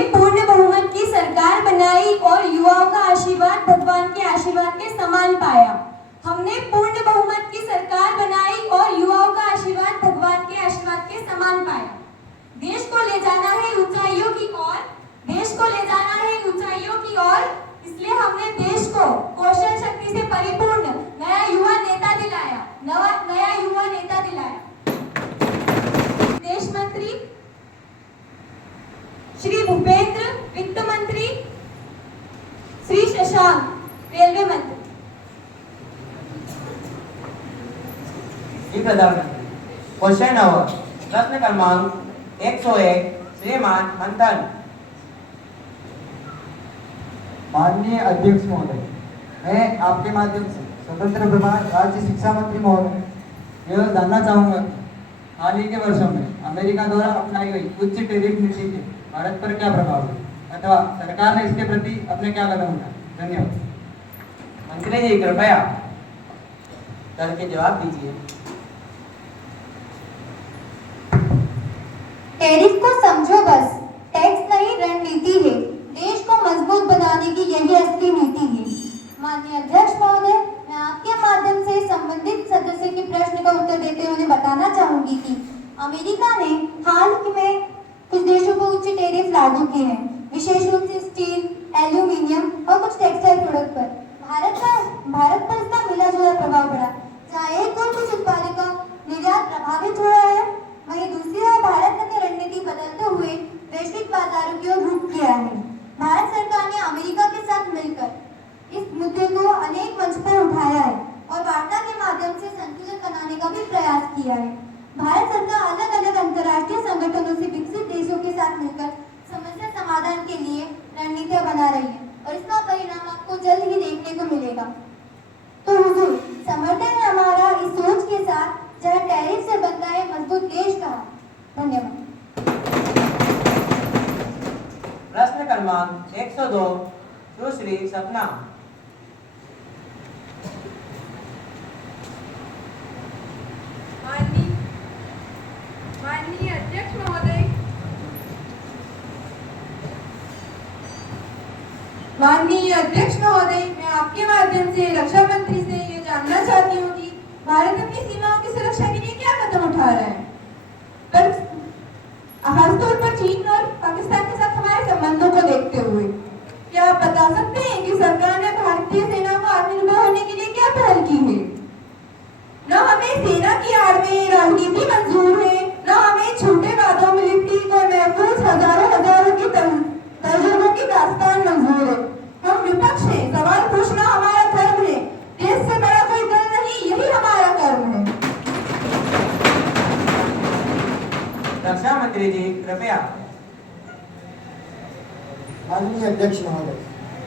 हमने पूर्ण बहुमत की सरकार बनाई और युवाओं का आशीर्वाद भगवान के आशीर्वाद के समान पाया। हमने पूर्ण बहुमत की सरकार बनाई और युवाओं का आशीर्वाद भगवान के आशीर्वाद के समान पाया। देश को ले जाना है ऊंचाइयों की ओर, देश को ले जाना है ऊंचाइयों की ओर। इसलिए हमने देश को कौशल शक्ति से परिपूर्ण नया युवा नेता दिलाया, नया युवा नेता दिलाया। विदेश मंत्री श्री भूपेंद्र, वित्त मंत्री श्री शशांक, रेलवे मंत्री। प्रधानमंत्री क्वेश्चन नंबर प्रश्न क्रमांक 101 श्रीमान मंथन। माननीय अध्यक्ष महोदय, मैं आपके माध्यम से स्वतंत्र प्रभार राज्य शिक्षा मंत्री महोदय यह जानना चाहूँगा, हाल ही के वर्षों में अमेरिका द्वारा अपनाई गई उच्च टैरिफ नीति के भारत पर क्या प्रभाव है अथवा सरकार ने इसके प्रति अपने क्या कदम उठाए? धन्यवाद। मंत्री जी कृपया दल के जवाब दीजिए। टैरिफ को समझो बस टैक्स नहीं रणनीति है। देश को मजबूत बनाने की यही असली नीति है। माननीय अध्यक्ष महोदय, मैं आपके माध्यम से संबंधित सदस्य के प्रश्न का उत्तर देते हुए बताना चाहूंगी कि अमेरिका ने हाल ही में कुछ देशों पर उच्च टैरिफ लागू किए हैं, विशेष रूप से स्टील, एल्यूमिनियम और कुछ टेक्सटाइल प्रोडक्ट पर। भारत पर इसका मिला जुला प्रभाव पड़ा। जहाँ एक और कुछ उत्पादों का निर्यात प्रभावित हो रहा है, वहीं दूसरी ओर भारत ने अपनी रणनीति बदलते हुए वैश्विक बाजारों की ओर रुख किया है। भारत सरकार ने अमेरिका के साथ मिलकर इस मुद्दे को अनेक मंच पर उठाया है और वार्ता के माध्यम से संतुलन बनाने का भी प्रयास किया है। भारत सरकार अलग अलग अंतर्राष्ट्रीय संगठनों से विकसित देशों के साथ मिलकर समस्या समाधान के लिए रणनीतियां बना रही है और इसका परिणाम आपको जल्द ही देखने को मिलेगा। तो हुजूर, समर्थन है हमारा इस सोच के साथ जहाँ टैरिफ से बनता है मजबूत देश का। धन्यवाद। प्रश्न क्रमांक 102 सुश्री सपना। माननीय अध्यक्ष महोदय, मैं आपके माध्यम से रक्षा मंत्री से ये जानना चाहती हूँ कि भारत अपनी सीमाओं की सुरक्षा के लिए क्या कदम उठा रहा है। पर खासतौर पर चीन और पाकिस्तान के साथ हमारे संबंधों को देखते हुए क्या आप बता सकते हैं कि सरकार ने भारतीय सेना को आत्मनिर्भर होने के लिए क्या पहल की है? न हमें सेना की आड़ में राजनीति मंजूर है, न हमें छोटे वादों में लिपटी कोई महफूज हजारों की तर्जुमों की दास्तान मंजूर है। हम विपक्ष हैं, सवाल पूछना हमारा धर्म है। देश से बड़ा कोई दल नहीं, यही हमारा कर्म है। रक्षा मंत्री जी कृपया। माननीय अध्यक्ष महोदय,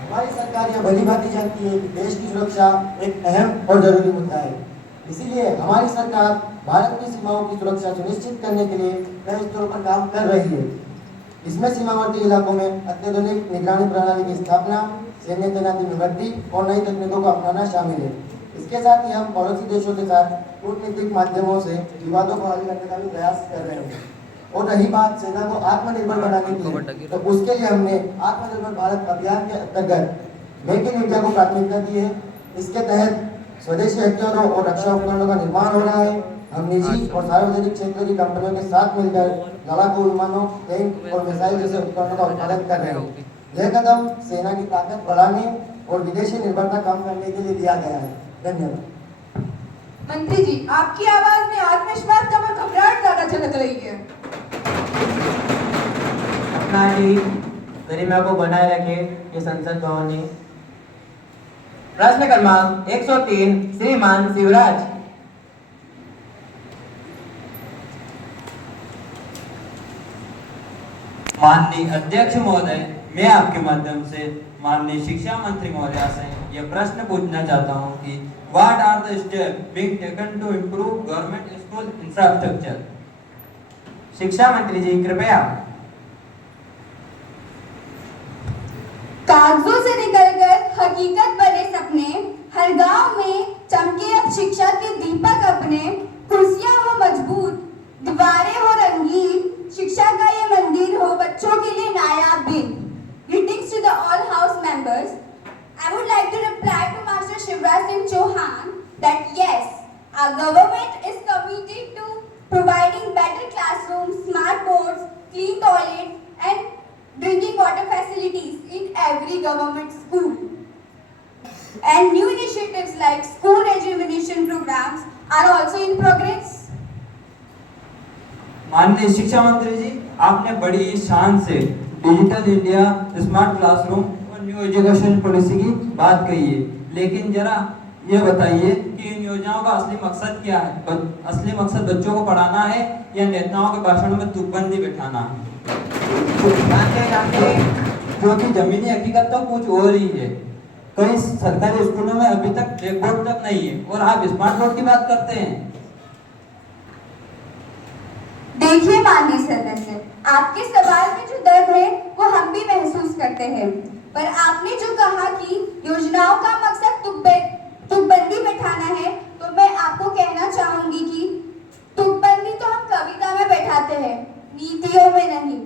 हमारी सरकार यह भली भांति जानती है कि देश की सुरक्षा एक अहम और जरूरी मुद्दा है। इसीलिए हमारी सरकार भारत की सीमाओं की सुरक्षा सुनिश्चित करने के लिए कई स्तरों पर काम कर रही है। इसमें सीमावर्ती इलाकों में अत्याधुनिक निगरानी प्रणाली की स्थापना, सैन्य तैनाती में वृद्धि और नई तकनीकों को अपनाना शामिल है। इसके साथ ही हम पड़ोसी देशों के साथ कूटनीतिक माध्यमों से विवादों को हल करने का भी प्रयास कर रहे हैं। और रही बात सेना को आत्मनिर्भर बनाने की, तो उसके लिए हमने आत्मनिर्भर भारत अभियान के अंतर्गत मेक इन इंडिया को प्राथमिकता दी है। इसके तहत स्वदेशी हथियारों और रक्षा उपकरणों का निर्माण हो रहा है। हम निजी और सार्वजनिक क्षेत्र की कंपनियों के साथ मिलकर लड़ाकू विमानों, टैंक और मिसाइल जैसे उपकरणों का उत्पादन कर रहे हैं। यह कदम सेना की ताकत बढ़ाने और विदेशी निर्भरता कम करने के लिए लिया गया है। धन्यवाद। मंत्री जी, आपकी आवाज में आत्मविश्वास कम और घबराहट ज्यादा झलक रही है। अपना ही गरिमा को बनाए रखे ये संसद भवन है। प्रश्न क्रमांक 103 श्रीमान शिवराज। माननीय अध्यक्ष महोदय, मैं आपके माध्यम से माननीय शिक्षा मंत्री महोदय से यह प्रश्न पूछना चाहता हूं कि what are the steps being taken to improve government school infrastructure. शिक्षा मंत्री जी कृपया। कागजों से निकलकर हकीकत बने सपने, हर गांव में चमके अब शिक्षा के दीपक अपने। कुर्सियां हो मजबूत, दीवारें हो रंगीन, शिक्षा का ये मंदिर हो बच्चों के लिए नायाब दिन। government school. And new initiatives like school rejuvenation programs are also in progress. माननीय शिक्षा मंत्री जी, आपने बड़ी शान से डिजिटल इंडिया, स्मार्ट क्लासरूम और न्यू एजुकेशन पॉलिसी की बात कही है, लेकिन जरा ये बताइए कि इन योजनाओं का असली मकसद क्या है? असली मकसद बच्चों को पढ़ाना है या नेताओं के भाषणों में तुकबंदी बिठाना है? जानते जो कि जमीनी हकीकत तो कुछ और ही है। कई सरकारी स्कूलों में अभी तक ब्लैक बोर्ड तक नहीं है और आप स्मार्ट बोर्ड की बात करते हैं। देखिए माननीय सदस्य, आपके सवाल में जो दर्द है वो हम भी महसूस करते हैं, पर आपने जो कहा कि योजनाओं का मकसद तुकबंदी बैठाना है, तो मैं आपको कहना चाहूंगी कि तुकबंदी तो हम कविता में बैठाते हैं, नीतियों में नहीं।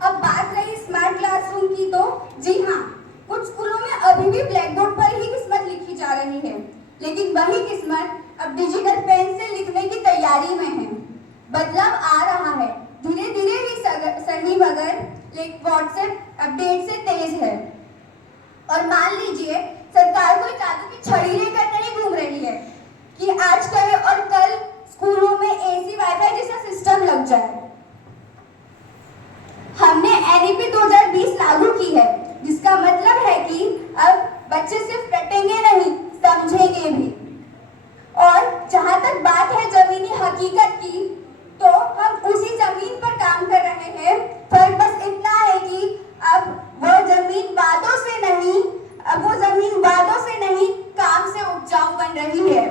अब बात रही स्मार्ट क्लासरूम की, तो जी हाँ, कुछ स्कूलों में अभी भी ब्लैक बोर्ड पर ही किस्मत लिखी जा रही है, लेकिन वही किस्मत अब डिजिटल पेन से लिखने की तैयारी में है। बदलाव आ रहा है, धीरे धीरे ही सही, मगर व्हाट्सएप अपडेट से तेज है। और मान लीजिए सरकार कोई जादू की छड़ी लेकर नहीं घूम रही है कि आज करे और कल स्कूलों में एसी वाईफाई जैसा सिस्टम लग जाए। हमने एनईपी 2020 लागू की है, जिसका मतलब है कि अब बच्चे सिर्फ रटेंगे नहीं, समझेंगे भी। और जहां तक बात है जमीनी हकीकत की, तो हम उसी जमीन पर काम कर रहे हैं। फर्क बस इतना है कि अब वो जमीन वादों से नहीं काम से उपजाऊ बन रही है।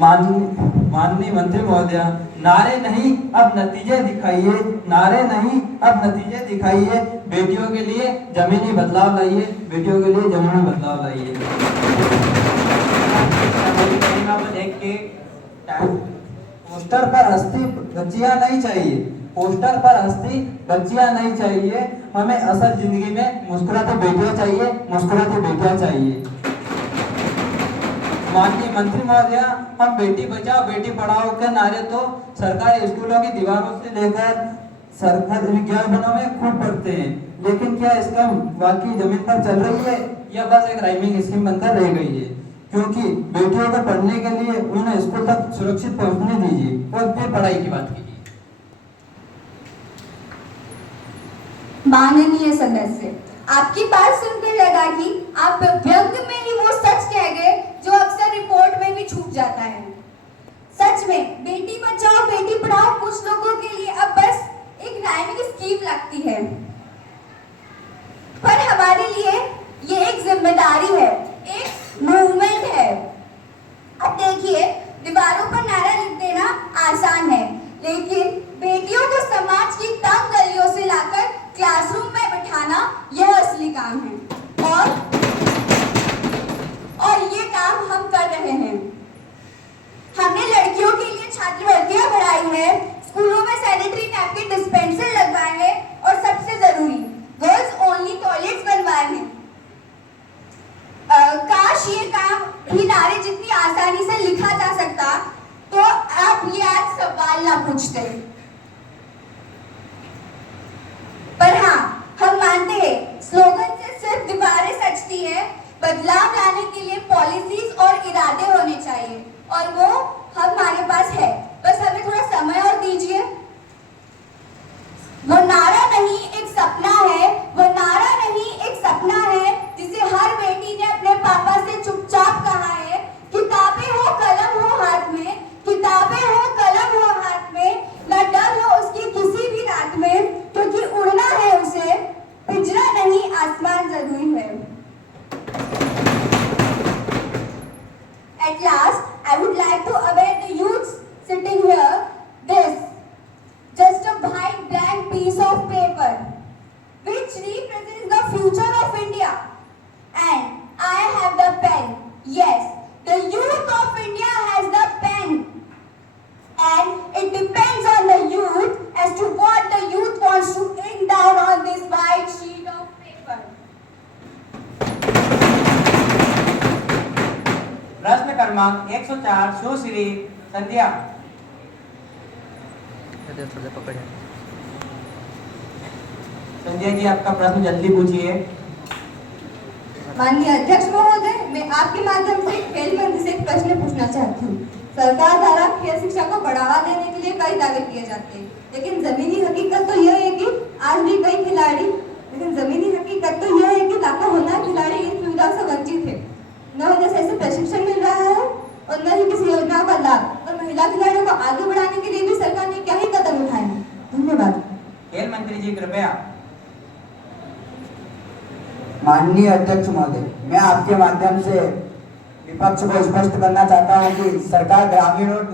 माननीय मंत्री महोदया, नारे नहीं अब नतीजे दिखाइए, नारे नहीं अब नतीजे दिखाइए। बेटियों के लिए जमीनी बदलाव लाइए, बेटियों के लिए जमीनी बदलाव लाइए। देख के पोस्टर पर हंसती बच्चियां नहीं चाहिए, पोस्टर पर हंसती बच्चियां नहीं चाहिए। हमें असल जिंदगी में मुस्कुराती बेटियां चाहिए, मुस्कुराती बेटियां चाहिए। माननीय मंत्री महोदया, हम बेटी बचाओ बेटी पढ़ाओ के नारे तो सरकारी स्कूलों की दीवारों से लेकर सरकारी विज्ञापनों में खूब पढ़ते हैं, लेकिन क्या इसका वाकई जमीन पर चल रही है या बस एक राइमिंग स्कीम बनकर रह गई है? क्योंकि बेटियों को पढ़ने के लिए उन्हें स्कूल तक सुरक्षित पहुंचने दीजिए और फिर पढ़ाई की बात कीजिए। माननीय सदस्य, आपकी बात सुनकर लगा कि आप व्यंग में ही वो सच कह गए जो अक्सर रिपोर्ट में भी छूट जाता है। सच में बेटी बचाओ बेटी पढ़ाओ कुछ लोगों के लिए अब बस एक राइमिंग स्कीम लगती है, पर हमारे लिए ये एक जिम्मेदारी है, एक मूवमेंट है। अब देखिए, दीवारों पर नारा लिख देना आसान है, लेकिन बेटियों को समाज की तंग गलियों से लाकर क्लासरूम में बिठाना यह असली काम है। और ये काम हम कर रहे हैं। हमने लड़कियों के लिए छात्रवृत्तियां बढ़ाई है, स्कूलों में सैनिटरी नैपकिन डिस्पेंसर लगवाए हैं और सबसे जरूरी गर्ल्स ओनली टॉयलेट्स बनवाए हैं। काश ये काम भी नारे जितनी आसानी से लिखा जा सकता, तो आप ये आज सवाल ना पूछते। पर हाँ, हम मानते हैं स्लोगन से सिर्फ दीवारें सजती है, बदलाव लाने के लिए पॉलिसीज और इरादे होने चाहिए, और वो हमारे पास है, बस हमें थोड़ा समय और दीजिए। वो नारा नहीं एक सपना है, वो नारा नहीं एक सपना है जिसे हर बेटी ने अपने पापा से चुपचाप कहा है। किताबें हो कलम हो हाथ में, किताबें हो कलम हो हाथ में, न डर हो उसकी किसी भी रात में, क्योंकि उड़ना है उसे, पिंजरा नहीं आसमान जरूरी है। At last, I would like to aware the youths sitting here this, just a white blank piece of paper, which represents the future of India. And I have the pen. Yes, the youth of India has the pen. And it depends on the youth as to what the youth wants to ink down on this white sheet of paper. प्रश्न क्रमांक 104 सुश्री संध्या। संजय जी आपका प्रश्न जल्दी पूछिए। माननीय अध्यक्ष महोदय, मैं आपके माध्यम से खेल मंत्री से एक प्रश्न पूछना चाहती हूँ। सरकार द्वारा खेल शिक्षा को बढ़ावा देने के लिए कई दावे किए जाते हैं, लेकिन जमीनी हकीकत तो यह है कि आज भी कई खिलाड़ी लाखों होनहार खिलाड़ी इन सुविधाओं से वंचित है। न उन्हें सही से प्रशिक्षण मिल रहा है और न ही किसी योजना का लाभ। और महिला खिलाड़ियों को आगे बढ़ाने के लिए भी सरकार ने क्या ही कदम उठाए हैं। धन्यवाद। खेल मंत्री जी कृपया। माननीय अध्यक्ष महोदय, मैं आपके माध्यम से विपक्ष को स्पष्ट करना चाहता हूं कि सरकार ग्रामीण और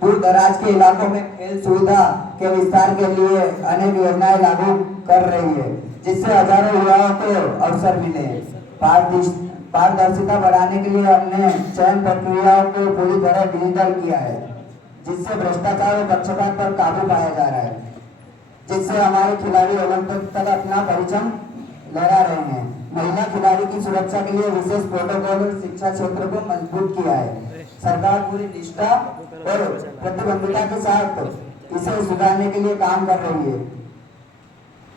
दूर दराज के इलाकों में खेल सुविधा के विस्तार के लिए अनेक योजनाएं लागू कर रही है, जिससे हजारों युवाओं को अवसर मिले। पारदर्शिता बढ़ाने के लिए हमने चयन प्रक्रियाओं को पूरी तरह डिजिटल किया है, जिससे भ्रष्टाचार और पक्षपात पर काबू पाया जा रहा है, जिससे हमारे खिलाड़ी ओलंपिक तक अपना परचम लहरा रहे हैं। महिला खिलाड़ी की सुरक्षा के लिए विशेष प्रोटोकॉल और शिक्षा क्षेत्र को मजबूत किया है। सरकार पूरी निष्ठा और प्रतिबद्धता के साथ इसे सुधारने के लिए काम कर रही है।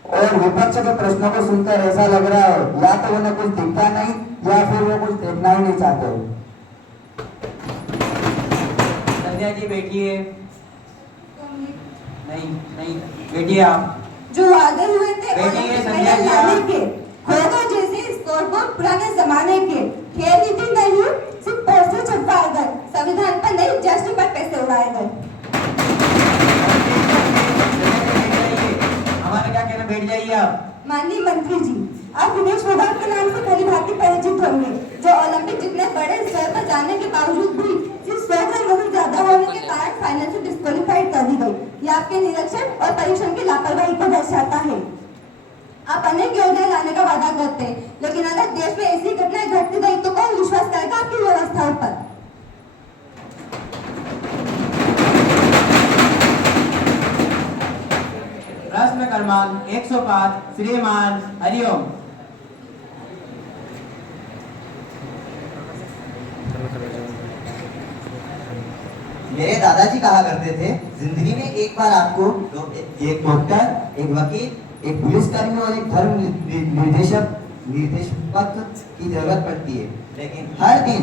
और विपक्ष के प्रश्नों को सुनकर ऐसा लग रहा है या तो उन्हें कुछ दिखता नहीं या फिर वो कुछ देखना ही नहीं चाहते। संजय जी बैठिए। नहीं बैठिए आप। जो वादे हुए थे बैठिए ओलंपिक संजय मेडल जी लाने आप। के, खो-खो जैसे स्कोरबोर्ड पुराने जमाने के, खेल नीति नहीं सिर्फ पोस्टर छपवाए गए, संविधान पर नहीं जश्न पर पैसे उड़ाए गए। हमारा क्या कहना, बैठ जाइए आप। माननीय मंत्री जी, आप विदेश विभाग के नाम से भली भांति परिचित होंगे, जो ओलंपिक जितने बड़े स्तर पर जाने के बावजूद भी सिर्फ 100 ग्राम वजन ज्यादा होने के कारण फाइनल से डिस्क्वालीफाइड कर दी गई। यह आपके निरीक्षण और परीक्षण की लापरवाही को दर्शाता है। आप अनेक योजनाएं लाने का वादा करते हैं, लेकिन अगर देश में ऐसी घटनाएं घटती रही तो कौन विश्वास करेगा आपकी व्यवस्थाओं पर। प्रश्न क्रमांक 105 श्रीमान हरिओम। मेरे दादाजी कहा करते थे, जिंदगी में एक बार आपको एक डॉक्टर, एक वकील, एक पुलिसकर्मी और एक धर्म निर्देशक की जरूरत पड़ती है, लेकिन हर दिन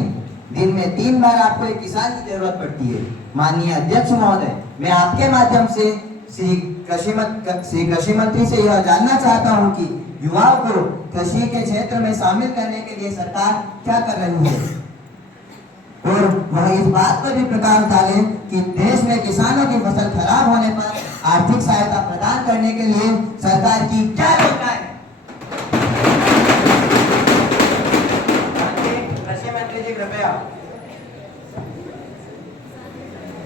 में 3 बार आपको एक किसान की जरूरत पड़ती है। माननीय अध्यक्ष महोदय, मैं आपके माध्यम से श्री कृषि मंत्री से यह जानना चाहता हूं कि युवाओं को कृषि के क्षेत्र में शामिल करने के लिए सरकार क्या कर रही है, और वह इस बात पर भी प्रकाश डालें कि देश में किसानों की फसल खराब होने पर आर्थिक सहायता प्रदान करने के लिए सरकार की क्या योजना है। कृषि मंत्री जी कृपया।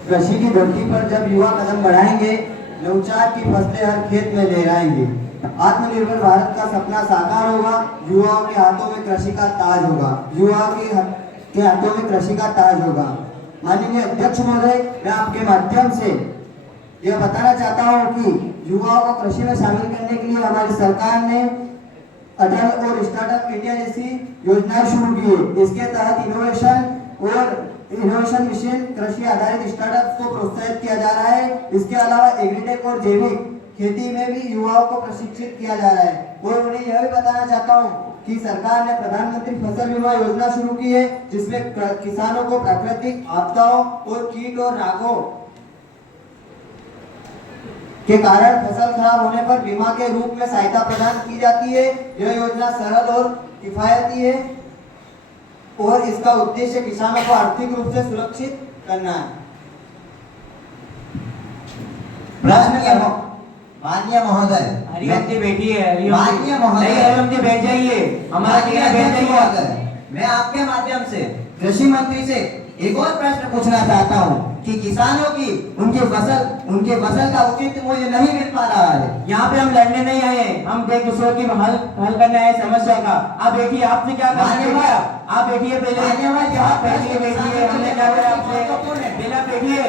कृषि की धरती पर जब युवा कदम बढ़ाएंगे, नवचार की फसलें हर खेत में लहराएंगे, आत्मनिर्भर भारत का सपना साकार होगा। युवाओं के हाथों में कृषि का ताज होगा। के हाथों में कृषि का ताज होगा। माननीय अध्यक्ष महोदय, मैं आपके माध्यम से यह बताना चाहता हूं कि युवाओं को कृषि में शामिल करने के लिए हमारी सरकार ने अटल और स्टार्टअप इंडिया जैसी योजनाएं शुरू की है। इसके तहत इनोवेशन मिशन कृषि आधारित स्टार्टअप को प्रोत्साहित किया जा रहा है। इसके अलावा एग्रीटेक और जैविक खेती में भी युवाओं को प्रशिक्षित किया जा रहा है। और उन्हें यह भी बताना चाहता हूं कि सरकार ने प्रधानमंत्री फसल बीमा योजना शुरू की है, जिसमें किसानों को प्राकृतिक आपदाओं और कीट और रागों के कारण फसल खराब होने पर बीमा के रूप में सहायता प्रदान की जाती है। यह योजना सरल और किफायती है और इसका उद्देश्य किसानों को आर्थिक रूप से सुरक्षित करना है। माननीय महोदय, हरिओम जी बैठिए। माननीय महोदय, हरिओम जी बैठ जाइए। हमारा कहना बैठ जाइए। मैं आपके माध्यम से कृषि मंत्री से एक और प्रश्न पूछना चाहता हूं कि किसानों की उनके फसल का उचित मूल्य नहीं मिल पा रहा है। यहाँ पे हम लड़ने नहीं आए, हम एक दूसरे की हल करने आए समस्या का। आप बैठिए, आपसे क्या करना है? आप बैठिए पहले। आप बैठिए। हमने क्या कहा आपसे? पहले बैठिए।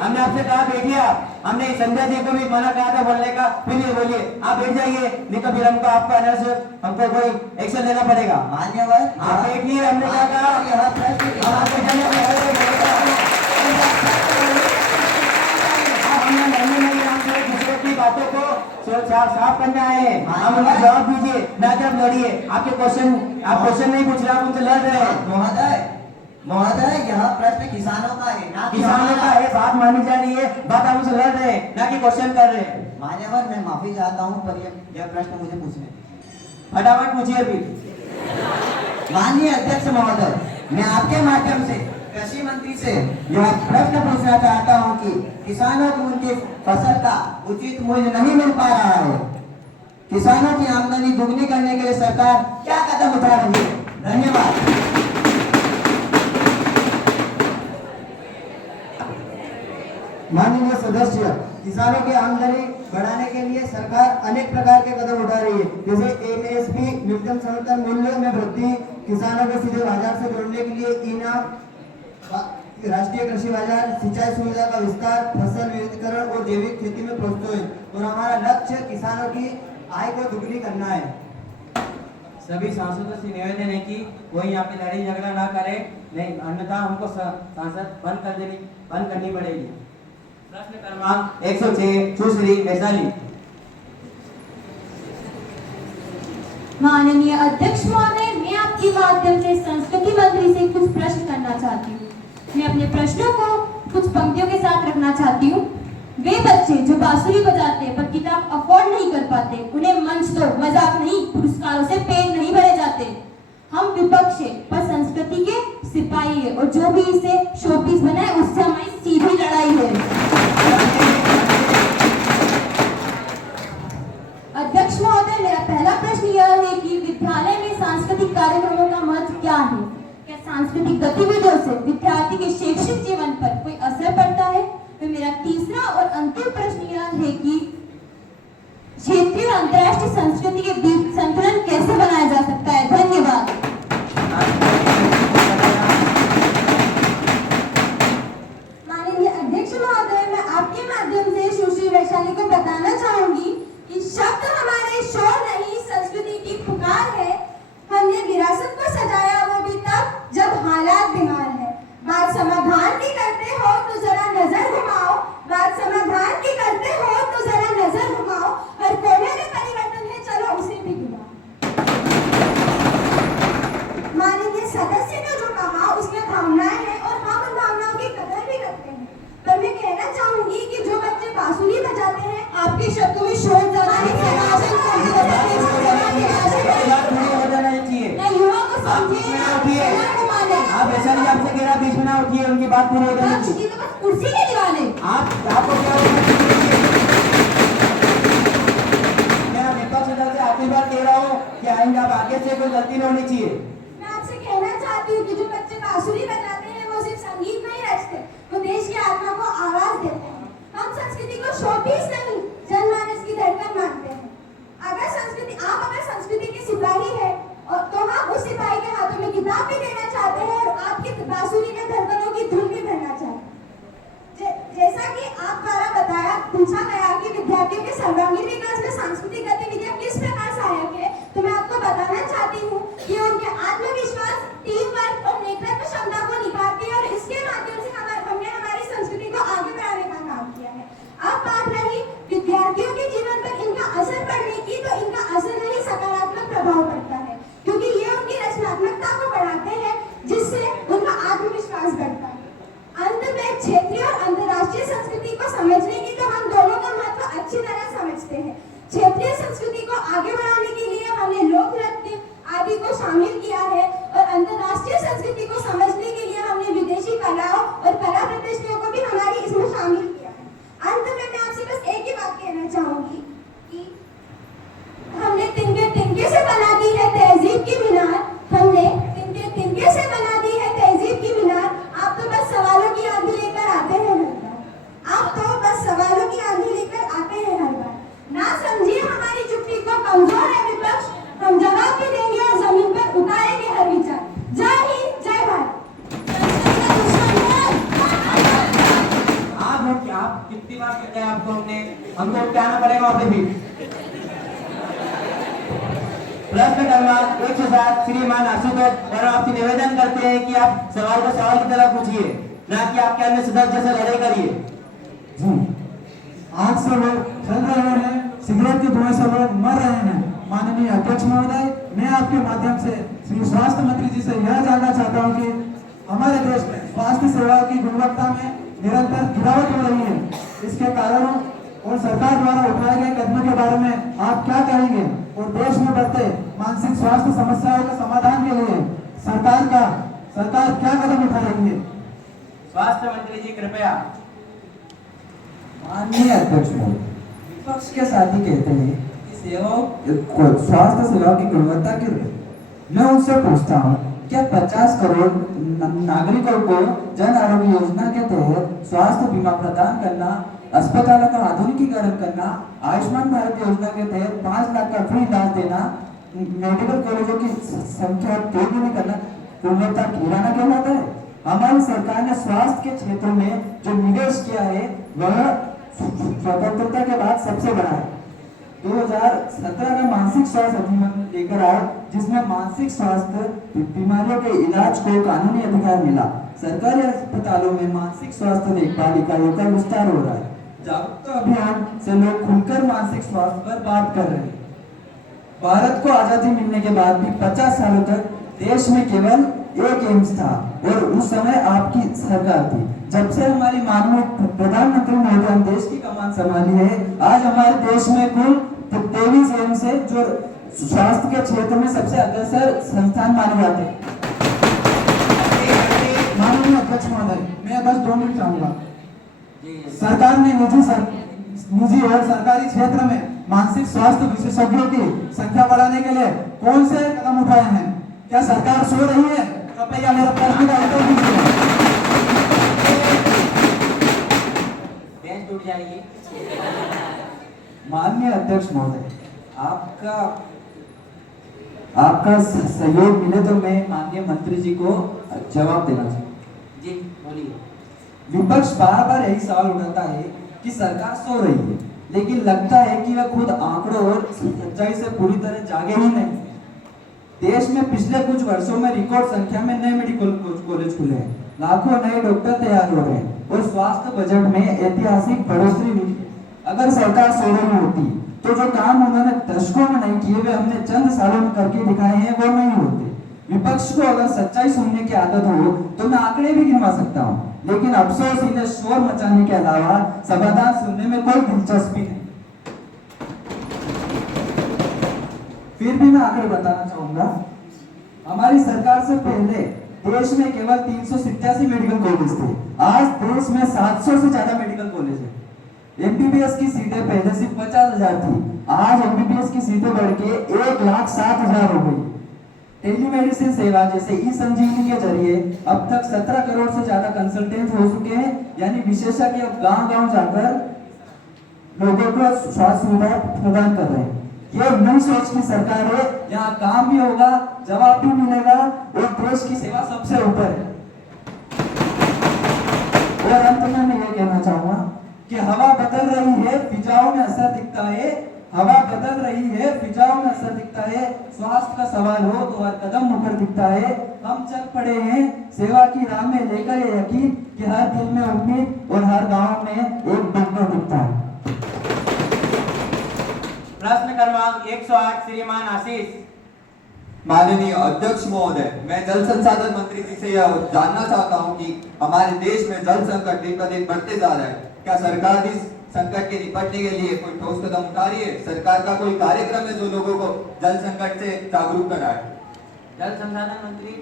हमने आपसे कहा बैठिए आप। हमने संजय जी को भी मना कहा था बोलने का, फिर ये बोलिए आप बैठ जाइए, नहीं तो फिर हमको आपका हमको कोई एक्शन लेना पड़ेगा। मान्यवर, आप बैठिए। हमने क्या कहा? हमने नहीं साफ करने आए हैं। हम उनका जवाब दीजिए, ना कि आप लड़िए। आप क्वेश्चन नहीं पूछ रहे, आप उनसे लड़ रहे हैं। महोदय यह प्रश्न किसानों का है, ना कि किसानों का है, बात मानी जा रही है, बात आप उनसे लड़ रहे हैं, ना कि क्वेश्चन कर रहे हैं। मान्यवर, मैं माफी चाहता हूं, पर यह प्रश्न मुझे पूछने दीजिए। फटाफट पूछिए फिर। माननीय अध्यक्ष महोदय, मैं आपके माध्यम से कृषि मंत्री से यह प्रश्न पूछना चाहता हूं कि किसानों को उनकी फसल का उचित मूल्य नहीं मिल पा रहा है। किसानों की आमदनी दुगनी करने के लिए सरकार क्या कदम उठा रही है? धन्यवाद। माननीय सदस्य, किसानों की आमदनी बढ़ाने के लिए सरकार अनेक प्रकार के कदम उठा रही है, जैसे एमएसपी न्यूनतम समर्थन मूल्य में वृद्धि, किसानों को सीधे बाजार से जोड़ने के लिए इनाम, राष्ट्रीय कृषि बाजार, सिंचाई सुविधा का विस्तार, फसल विविधीकरण और जैविक खेती में प्रोत्साहन। और हमारा लक्ष्य किसानों की आय को दुगनी करना है। सभी सांसदों से निवेदन है कि कोई यहाँ पे लड़ाई झगड़ा ना करे, नहीं अन्यथा हमको सांसद बंद करनी पड़ेगी। प्रश्न क्रमांक 106 सुश्री वैशाली। माननीय अध्यक्ष महोदय, मैं आपके माध्यम से संस्कृति मंत्री से कुछ प्रश्न करना चाहती हूँ। मैं अपने प्रश्नों को कुछ पंक्तियों के साथ रखना चाहती हूँ। वे बच्चे जो बांसुरी बजाते पर किताब अफोर्ड नहीं कर पाते, उन्हें मंच तो मजाक नहीं, पुरस्कारों से पेट नहीं भरे जाते। हम विपक्ष है, पर संस्कृति के सिपाही है, और जो भी इसे शोपीस बनाए उससे हमारी सीधी लड़ाई है। अध्यक्ष महोदय, मेरा पहला प्रश्न यह है कि विद्यालय में सांस्कृतिक कार्यक्रमों का महत्व क्या है? क्या सांस्कृतिक गतिविधियों से विद्यार्थी के शैक्षिक जीवन पर कोई असर पड़ता है? तो मेरा तीसरा और अंतिम प्रश्न यह है कि क्षेत्रीय और अंतर्राष्ट्रीय संस्कृति के बीच संतुलन कैसे बनाया जा सकता है? धन्यवाद। माननीय अध्यक्ष महोदय, मैं आपके माध्यम से सुश्री वैशाली को बताना चाहूंगी कि शब्द हमारे शोर नहीं, संस्कृति की पुकार है। हमने विरासत को सजाया, वो भी तब जब हालात बीमार है। बात समाधान की करते हो तो जरा नजर घुमाओ, बात समाधान की करते हो तो जरा नजर घुमाओ। हर कोने में परिवर्तन है, चलो उसे भी घुमाओ। माननीय सदस्य ने जो कहा उसमें भावनाएं हैं, और हम उन भावनाओं की कदर भी करते हैं। पर मैं कहना चाहूंगी कि जो बच्चे बांसुरी बजाते हैं, आपके शब्दों में शोर ज्यादा है, आप वैशाली आपसे कह रहा 20 मिनट उठिए, उनकी बात पूरी हो जानी चाहिए। कुर्सी के दीवाने आपको क्या मैं विपक्ष सदस्य से आखिरी बार कह रहा हूँ कि आइंदा आप आगे से कोई गलती नहीं होनी चाहिए। मैं आपसे कहना चाहती हूँ कि जो बच्चे बांसुरी बजाते हैं वो सिर्फ संगीत नहीं रचते, वो देश की आत्मा को आवाज देते हैं। हम संस्कृति को शोपीस नहीं, जनमानस की धड़कन मानते हैं। अगर संस्कृति के सिपाही है, और तो हम उस सिपाही के हाथों में किताब भी देना चाहते हैं, और आपकी बांसुरी के धड़कनों की धुन भी भरना चाहते हैं। जैसा कि आप द्वारा पूछा गया कि विद्यार्थियों के सर्वांगीण विकास में सांस्कृतिक गतिविधियां किस प्रकार सहायक है, तो मैं आपको बताना चाहती हूँ कि उनके आत्मविश्वास, टीम वर्क और नेतृत्व क्षमता को निखारती है, और इसके माध्यम से हमने हमारी संस्कृति को आगे बढ़ाने का काम किया है। अब बात रही विद्यार्थियों के जीवन पर इनका असर पड़ने की, तो इनका असर नहीं सकारात्मक प्रभाव पड़ता है, क्योंकि ये उनकी रचनात्मकता को बढ़ाते हैं, जिससे उनका आत्मविश्वास बढ़ता है। अंत में क्षेत्रीय और अंतर्राष्ट्रीय संस्कृति को समझने की तो हम दोनों का महत्व अच्छी तरह समझते हैं। क्षेत्रीय संस्कृति को आगे बढ़ाने के लिए हमने लोक नृत्य आदि को शामिल किया है, और अंतर्राष्ट्रीय संस्कृति को समझने के लिए हमने विदेशी कलाओं और कला प्रदर्शनियों को भी हमारी इसमें शामिल किया है। अंत में मैं आपसे बस एक ही बात कहना चाहूंगी कि हमने तिनके से बना दी है तहजीब की मीनार, हमने तिनके से बना दी है तहजीब की मीनार। आप तो बस सवालों की आंधी लेकर आते हैं हर बार, आप तो बस सवालों की आंधी लेकर आते हैं हर बार। ना समझिए हमारी चुप्पी को, कमजोर है विपक्ष, हम जवाब भी देंगे और जमीन पर उतारेंगे हर विचार। जय हिंद, जय भारत। आप कितनी बार कहते हैं आपको हमको क्या ना पड़ेगा वहाँ पे भी। प्रश्न क्रमांक 107 श्रीमान आशुतोष, और आपसे निवेदन करते हैं कि आप सवाल को सवाल की तरह पूछिए, ना कि आपके अन्य सदस्य से लड़ाई करिए। आज से लोग चल रहे हैं सिगरेट के धुएं से लोग मर रहे हैं। माननीय अध्यक्ष महोदय, मैं आपके माध्यम से श्री स्वास्थ्य मंत्री जी से यह जानना चाहता हूं कि हमारे देश में स्वास्थ्य सेवाओं की गुणवत्ता में निरंतर गिरावट हो रही है। इसके कारणों और सरकार द्वारा उठाए गए कदमों के बारे में आप क्या कहेंगे और देश में बढ़ते मानसिक स्वास्थ्य समस्याओं के समाधान के लिए सरकार क्या कदम उठा रही है? स्वास्थ्य मंत्री जी कृपया। माननीय अध्यक्ष महोदय, विपक्ष के साथी कहते हैं कि स्वास्थ्य सेवाओं की गुणवत्ता गिर रही है। मैं उनसे पूछता हूँ, क्या 50 करोड़ नागरिकों को जन आरोग्य योजना के तहत स्वास्थ्य बीमा प्रदान करना, अस्पतालों का आधुनिकीकरण करना, आयुष्मान भारत योजना के तहत 5 लाख का फ्री इलाज देना, मेडिकल कॉलेजों की संख्या दोगुनी करना गुणवत्ता गिराना कहलाता है? हमारी सरकार ने स्वास्थ्य के क्षेत्र में जो निवेश किया है वह स्वतंत्रता के बाद सबसे बड़ा है। 2017 का मानसिक स्वास्थ्य अधिनियम लेकर आया, जिसमें मानसिक स्वास्थ्य बीमारियों के इलाज को कानूनी अधिकार मिला। सरकारी अस्पतालों में मानसिक स्वास्थ्य देखभाल इकाइयों का विस्तार हो रहा है। जागरूकता अभियान से लोग खुलकर मानसिक स्वास्थ्य पर बात कर रहे हैं। भारत को आजादी मिलने के बाद भी 50 सालों तक देश में केवल एक एम्स था और उस समय आपकी सरकार थी। जब से हमारी माननीय प्रधानमंत्री महोदय ने देश की कमान संभाली है, आज हमारे देश में कुल 23 एम्स है जो स्वास्थ्य के क्षेत्र में सबसे अग्रसर संस्थान माने जाते हैं। माननीय अध्यक्ष महोदय, मैं बस 2 मिनट चाहूंगा। सरकार ने निजी और सरकारी क्षेत्र में मानसिक स्वास्थ्य विशेषज्ञों की संख्या बढ़ाने के लिए कौन से कदम उठाए हैं? क्या सरकार सो रही है? कृपया मेरा प्रश्न का उत्तर दीजिए। बेंच टूट जाएगी। माननीय अध्यक्ष महोदय, आपका सहयोग मिले तो मैं माननीय मंत्री जी को जवाब देना चाहूँगा। जी बोलिए। विपक्ष बार बार यही सवाल उठाता है कि सरकार सो रही है, लेकिन लगता है कि वह खुद आंकड़ों और सच्चाई से पूरी तरह जागे ही नहीं। देश में पिछले कुछ वर्षों में रिकॉर्ड संख्या में नए मेडिकल कॉलेज खुले हैं, लाखों नए डॉक्टर तैयार हो रहे हैं और स्वास्थ्य बजट में ऐतिहासिक बढ़ोतरी हुई। अगर सरकार सो रही होती तो जो काम उन्होंने दशकों में नहीं किए वे हमने चंद सालों में करके दिखाए हैं वो नहीं होते। विपक्ष को अगर सच्चाई सुनने की आदत हो तो मैं आंकड़े भी गिनवा सकता हूँ, लेकिन अफसोस इन्हें शोर मचाने के अलावा समाधान सुनने में कोई दिलचस्पी नहीं। फिर भी मैं आगे बताना चाहूंगा, हमारी सरकार से पहले देश में केवल 387 मेडिकल कॉलेज थे। आज देश में 700 से ज्यादा मेडिकल कॉलेज है। एमबीबीएस की सीटें पहले सिर्फ 50,000 थी, आज एमबीबीएस की सीटें बढ़ के 1,07,000 हो गई। टेलीमेडिसिन सेवा जैसे ई संजीवनी के जरिए अब तक 17 करोड़ से ज्यादा कंसल्टेंट हो चुके हैं, यानी विशेषज्ञ अब गांव-गांव जाकर लोगों को स्वास्थ्य सुविधा प्रदान कर रहे हैं। ये नई सोच की सरकार है, यहाँ काम भी होगा, जवाब भी मिलेगा और देश की सेवा सबसे ऊपर है। और अंत में मैं ये कहना चाहूंगा कि हवा बदल रही है, फिजाओं में असर दिखता है। हवा बदल रही है, फिजाओं में असर दिखता है। स्वास्थ्य का सवाल हो तो हर कदम मुखर दिखता है। हम चल पड़े हैं सेवा की राह में, लेकर ये यकीन कि हर दिल में उम्मीद और हर गांव में एक डॉक्टर दिखता है। प्रश्न क्रमांक 108 श्रीमान आशीष। माननीय अध्यक्ष महोदय, मैं जल संसाधन मंत्री जी से यह जानना चाहता हूं कि हमारे देश में जल संकट दिन ब दिन बढ़ते जा रहा है। क्या सरकार इस संकट के निपटने के लिए कोई ठोस कदम उठा रही है? सरकार का कोई कार्यक्रम है जो लोगों को जल संकट से जागरूक कराए? जल संसाधन मंत्री।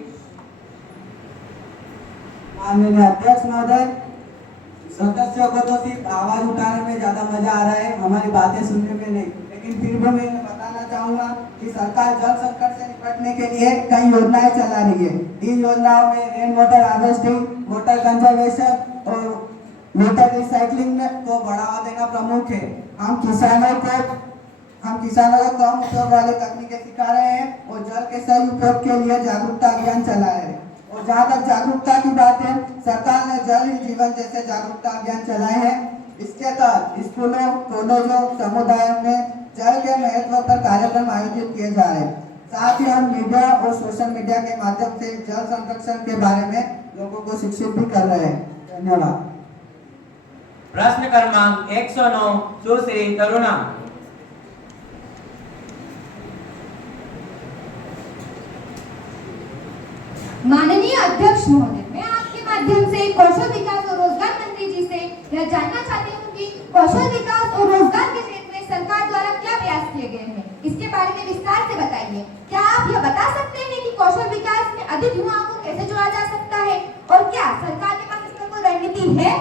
माननीय अध्यक्ष महोदय, सदस्यों को तो सिर्फ आवाज उठाने में ज्यादा मजा आ रहा है, हमारी बातें सुनने में नहीं। लेकिन फिर भी मैं बताना चाहूंगा कि सरकार जल संकट से निपटने के लिए कई योजनाएं चला रही है। इन योजनाओं में rain water harvesting, water conservation और वाटर रिसाइकलिंग को बढ़ावा देना प्रमुख है। हम किसानों को कम उपयोग वाले तकनीकें सिखा रहे हैं और जल के सही उपयोग के लिए जागरूकता अभियान चलाए हैं। और जहाँ तक जागरूकता की बात है, सरकार ने जल ही जीवन जैसे जागरूकता अभियान चलाए हैं। इसके तहत स्कूलों, कॉलेजों, समुदायों में जल के महत्व पर कार्यक्रम आयोजित किए जा रहे हैं। साथ ही हम मीडिया और सोशल मीडिया के माध्यम से जल संरक्षण के बारे में लोगों को शिक्षित भी कर रहे हैं। धन्यवाद। प्रश्न क्रमांक 109 सुश्री करुणा। माननीय अध्यक्ष महोदय, मैं आपके माध्यम से कौशल विकास और रोजगार मंत्री जी से यह जानना चाहती हूँ कि कौशल विकास और रोजगार के क्षेत्र में सरकार द्वारा क्या प्रयास किए गए हैं, इसके बारे में विस्तार से बताइए। क्या आप यह बता सकते हैं कि कौशल विकास में अधिक युवाओं को कैसे जोड़ा जा सकता है और क्या सरकार के पास इसका कोई रणनीति है?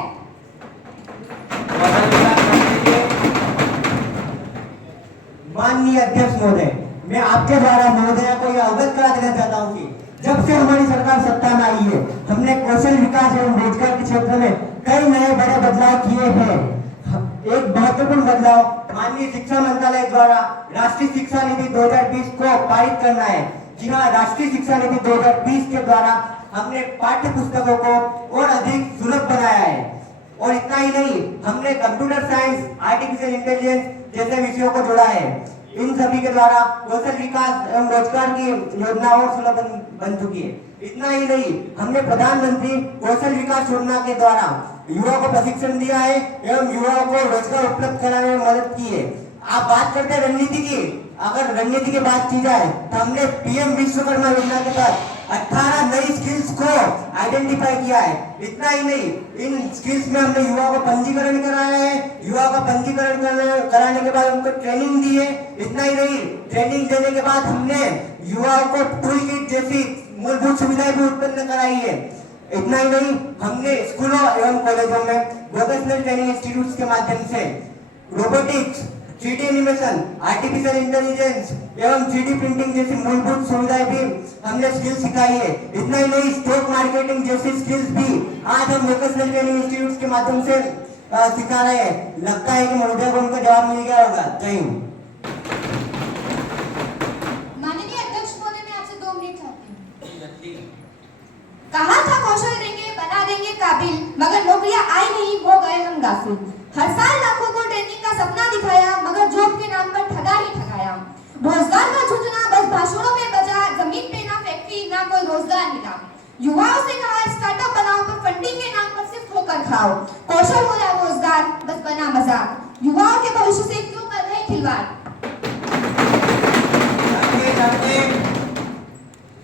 माननीय अध्यक्ष महोदय, मैं आपके द्वारा महोदया को यह अवगत करा देना चाहता हूँ कि जब से हमारी सरकार सत्ता में आई है, हमने कौशल विकास एवं रोजगार के क्षेत्र में कई नए बड़े बदलाव किए हैं। एक महत्वपूर्ण बदलाव माननीय शिक्षा मंत्रालय द्वारा राष्ट्रीय शिक्षा नीति 2020 को पारित करना है। जी हाँ, राष्ट्रीय शिक्षा नीति 2020 के द्वारा हमने पाठ्य पुस्तकों को और अधिक सुलभ बनाया है। और इतना ही नहीं, हमने कंप्यूटर साइंस, आर्टिफिशियल इंटेलिजेंस जैसे विषयों को जोड़ा है। इन सभी के द्वारा कौशल विकास एवं रोजगार की योजना और सुलभ बन चुकी है। इतना ही नहीं, हमने प्रधानमंत्री कौशल विकास योजना के द्वारा युवाओं को प्रशिक्षण दिया है एवं युवाओं को रोजगार उपलब्ध कराने में मदद की है। आप बात करते हैं रणनीति की, अगर रणनीति की बात की जाए तो हमने पीएम विश्वकर्मा योजना के तहत 18 नई स्किल्स को आइडेंटिफाई किया है। इतना ही नहीं, इन स्किल्स में हमने युवाओं को पंजीकरण कराया है। युवाओं का पंजीकरण कराने के बाद उनको ट्रेनिंग दी है। इतना ही नहीं, ट्रेनिंग देने के बाद हमने युवाओं को टूल किट जैसी मूलभूत सुविधाएं भी उत्पन्न कराई है। इतना ही नहीं, हमने स्कूलों एवं कॉलेजों में वोकेशनल ट्रेनिंग इंस्टीट्यूट्स के माध्यम से robotics, 3D animation, artificial intelligence एवं 3D प्रिंटिंग जैसी मूलभूत सुविधाएं भी हमने स्किल सिखाई है। इतना ही नहीं, स्टॉक मार्केटिंग जैसी स्किल्स भी आज हम वोकेशनल ट्रेनिंग इंस्टीट्यूट के माध्यम से सिखा रहे हैं। लगता है कि महोदय को उनका जवाब मिल गया होगा। जय हिंद। माननीय अध्यक्ष महोदय, मैं आपसे 2 मिनट चाहती हूँ। कहा था कौशल देंगे, बना देंगे काबिल, मगर नौकरियां आई नहीं, हो गए हम गाफिल। हर साल लाखों को ट्रेनिंग का सपना दिखाया, मगर जॉब के नाम पर ठगा ही ठगाया। रोजगार का झुंझुना बस भाषणों में बजा, जमीन पे ना फैक्ट्री ना कोई रोजगार मिला। युवाओं से कहा स्टार्टअप बनाओ, पर फंडिंग के नाम पर सिर्फ ठोकर खाओ। कौशल हो या रोजगार, बस बना मजाक। युवाओं के भविष्य से क्यों कर रहे खिलवाड़?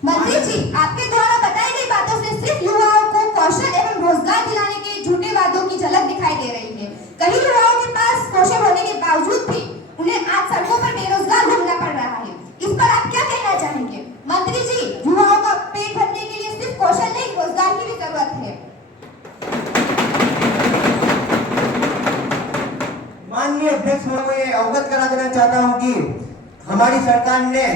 मंत्री जी, आपके द्वारा बताई गई बातों से सिर्फ युवाओं को कौशल एवं रोजगार दिलाने के झूठे वादों की झलक दिखाई दे रही है। कई युवाओं के पास कौशल होने के बावजूद भी उन्हें आज सड़कों पर बेरोजगार घूमना पड़ रहा है। इस पर आप क्या कहना चाहेंगे? मंत्री जी, युवाओं का पेट भरने के लिए सिर्फ कौशल नहीं, रोजगार की भी जरूरत है। माननीय अध्यक्ष महोदय, मैं अवगत करा देना चाहता हूं कि हमारी सरकार ने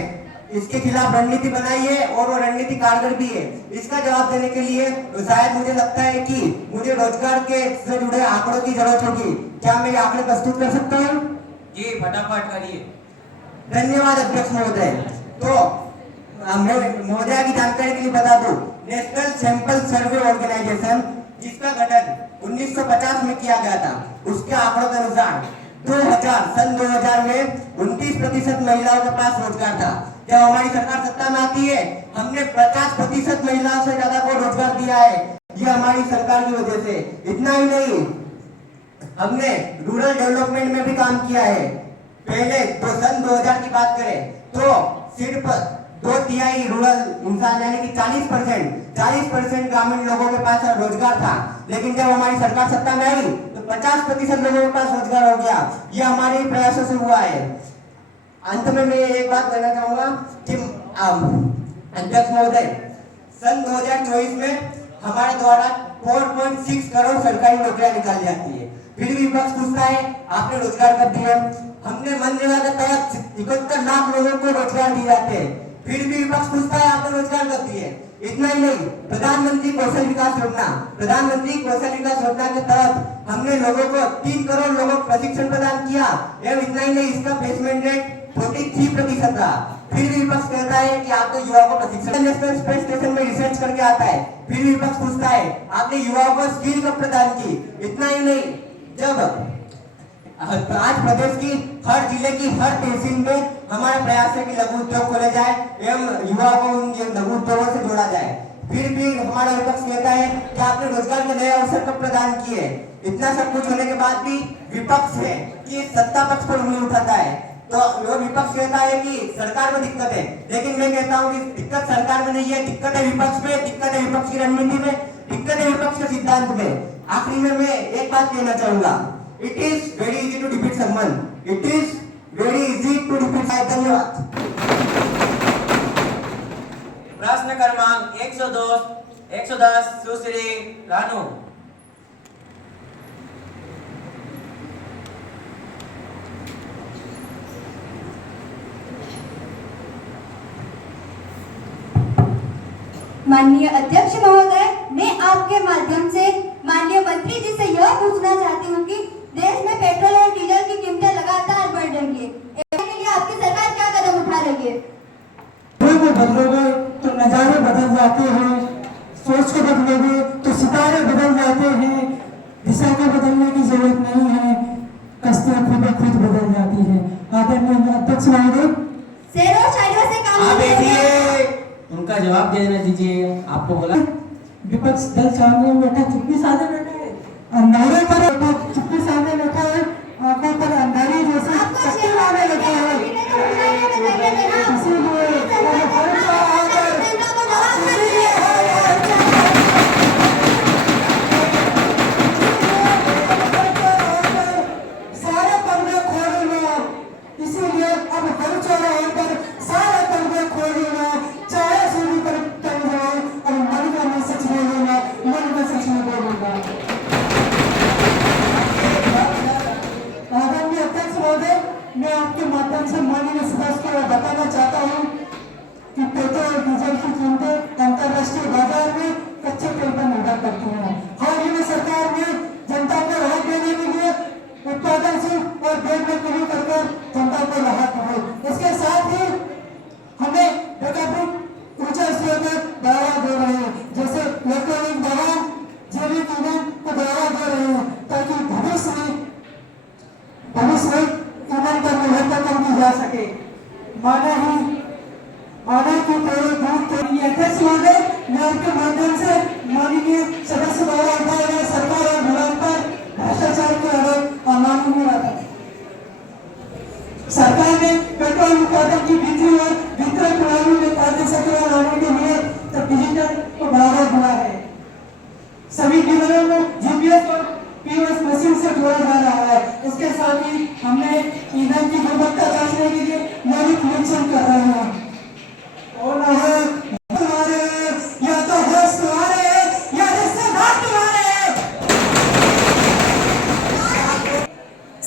इसके खिलाफ रणनीति बनाई है और वो रणनीति कारगर भी है। इसका जवाब देने के लिए शायद मुझे लगता है कि मुझे रोजगार के से जुड़े आंकड़ों की जरूरत होगी। क्या मैं ये आंकड़े प्रस्तुत कर सकता हूँ? जी, फटाफट करिए। धन्यवाद अध्यक्ष महोदय। तो महोदय की जानकारी के लिए बता दूं, नेशनल सैंपल सर्वे ऑर्गेनाइजेशन, जिसका गठन 1950 में किया गया था, उसके आंकड़ों के अनुसार सन 2000 में 29% महिलाओं के पास रोजगार था। जब हमारी सरकार सत्ता में आती है, हमने 50% महिलाओं से ज्यादा को रोजगार दिया है। ये हमारी सरकार की वजह से। इतना ही नहीं, हमने रूरल डेवलपमेंट में भी काम किया है। पहले तो सन 2000 की बात करें तो सिर्फ 2/3 रूरल इंसान यानी कि 40% ग्रामीण लोगों के पास रोजगार था। लेकिन जब हमारी सरकार सत्ता में आई तो 50% लोगों के पास रोजगार हो गया। ये हमारे प्रयासों से हुआ है। अंत में मैं एक बात कहना चाहूंगा कि अध्यक्ष महोदय, सन 2024 में हमारे द्वारा 4.6 करोड़ सरकारी नौकरियां निकाली जाती है। फिर भी विपक्ष पूछता है आपने रोजगार कब दिया? हमने मनरेगा के तहत 71 लाख लोगों को रोजगार दिए जाते हैं। फिर भी विपक्ष पूछता है आपने रोजगार कब दिए? इतना ही नहीं, प्रधानमंत्री कौशल विकास योजना के तहत हमने लोगों को 3 करोड़ लोगों को प्रशिक्षण प्रदान किया एवं इतना ही नहीं, इसका प्लेसमेंट रेट 43% रहा। फिर भी विपक्ष कहता है कि आपने युवाओं को प्रशिक्षण, नेशनल स्पेस स्टेशन में रिसर्च करके आता है। फिर भी विपक्ष पूछता है आपने युवाओं को स्किल कब प्रदान की? इतना ही नहीं, जब आज प्रदेश की हर जिले की हर तहसील में हमारा प्रयास है कि लघु उद्योग खोले जाए एवं युवाओं को उन लघु उद्योगों से जोड़ा जाए। फिर भी हमारा विपक्ष कहता है कि आपने रोजगार के नए अवसर कब प्रदान किए? इतना सब कुछ होने के बाद भी विपक्ष है कि सत्ता पक्ष पर उंगली उठाता है। तो वो विपक्ष कहता है कि सरकार में दिक्कत है, लेकिन मैं कहता हूँ कि दिक्कत सरकार में नहीं है, दिक्कत है विपक्ष में, दिक्कत है विपक्ष की रणनीति में, दिक्कत है विपक्ष के सिद्धांत में। आखिरी में मैं एक बात कहना चाहूंगा, it is very easy to defeat someone, it is very easy to defeat. धन्यवाद। प्रश्न क्रमांक 110 सुश्री रानू। माननीय अध्यक्ष महोदय, मैं आपके माध्यम से माननीय मंत्री जी से यह पूछना चाहती हूँ कि देश में पेट्रोल और डीजल की कीमतें लगातार बढ़ रही है, इसके लिए आपकी सरकार क्या कदम उठा रही है? बदलोगे तो नजारे बदल जाते हैं, सोच को बदलोगे तो सितारे बदल जाते हैं, दिशा को बदलने की जरूरत नहीं है, कश्तियां खुद बदल जाती है। आदरणीय अध्यक्ष महोदय, शेरों शायरों से काम आप नहीं होगा। देखिए, उनका जवाब देना दीजिए। आपको बोला विपक्ष दल सामने बैठा, चुप्पी साधे बैठा है, अंधारे पर चुप्पी साधे बैठा है, आंखों पर अंधारी जैसे चक्कर मारे बैठा है। सारे पर्दे खोल लो, इसीलिए अब हर चौराहे पर सारे पर्दे खोल लो, चाहे सूर्य पर टंग जाए, और मन का मैं सच बोलूंगा, मन का सच में बोलूंगा। आदरणीय अध्यक्ष महोदय, मैं आपके माध्यम से माननीय सदस्य को बताना चाहता हूँ कि पेट्रोल और डीजल की कीमतें अंतर्राष्ट्रीय बाजार में कच्चे तेल पर निर्भर करती हैं। हाल ही में सरकार ने जनता को राहत देने के लिए उत्पादन शुल्क और बेड में कमी कर जनता को राहत दी। इसके साथ ही हमें वैकल्पिक ऊर्जा स्रोत बढ़ावा दे रहे हैं, जैसे इलेक्ट्रॉनिक वाहन, जैविक ईंधन को बढ़ावा दे रहे हैं, ताकि भविष्य में ईंधन पर निर्भरता कम की जा सके। माना कि तेरे दूध के लिए अध्यक्ष महोदय, मैं आपके माध्यम से माननीय सदस्य द्वारा उठाए गए सरकार और विभाग पर भ्रष्टाचार के आरोप अमाननीय रहा। सरकार ने पेट्रोल उत्पादन की बिक्री और वितरण प्रणाली में पारदर्शिता लाने के लिए डिजिटल को बढ़ावा दिया है। सभी डीलरों को जीपीएस और पीओएस मशीन से जोड़ा जा रहा है। इसके साथ ही हमने ईंधन की गुणवत्ता जांचने के लिए नियमित निरीक्षण कर रहे हैं। और तुम्हारे या तो होश तुम्हारे या रिश्तेदार तुम्हारे।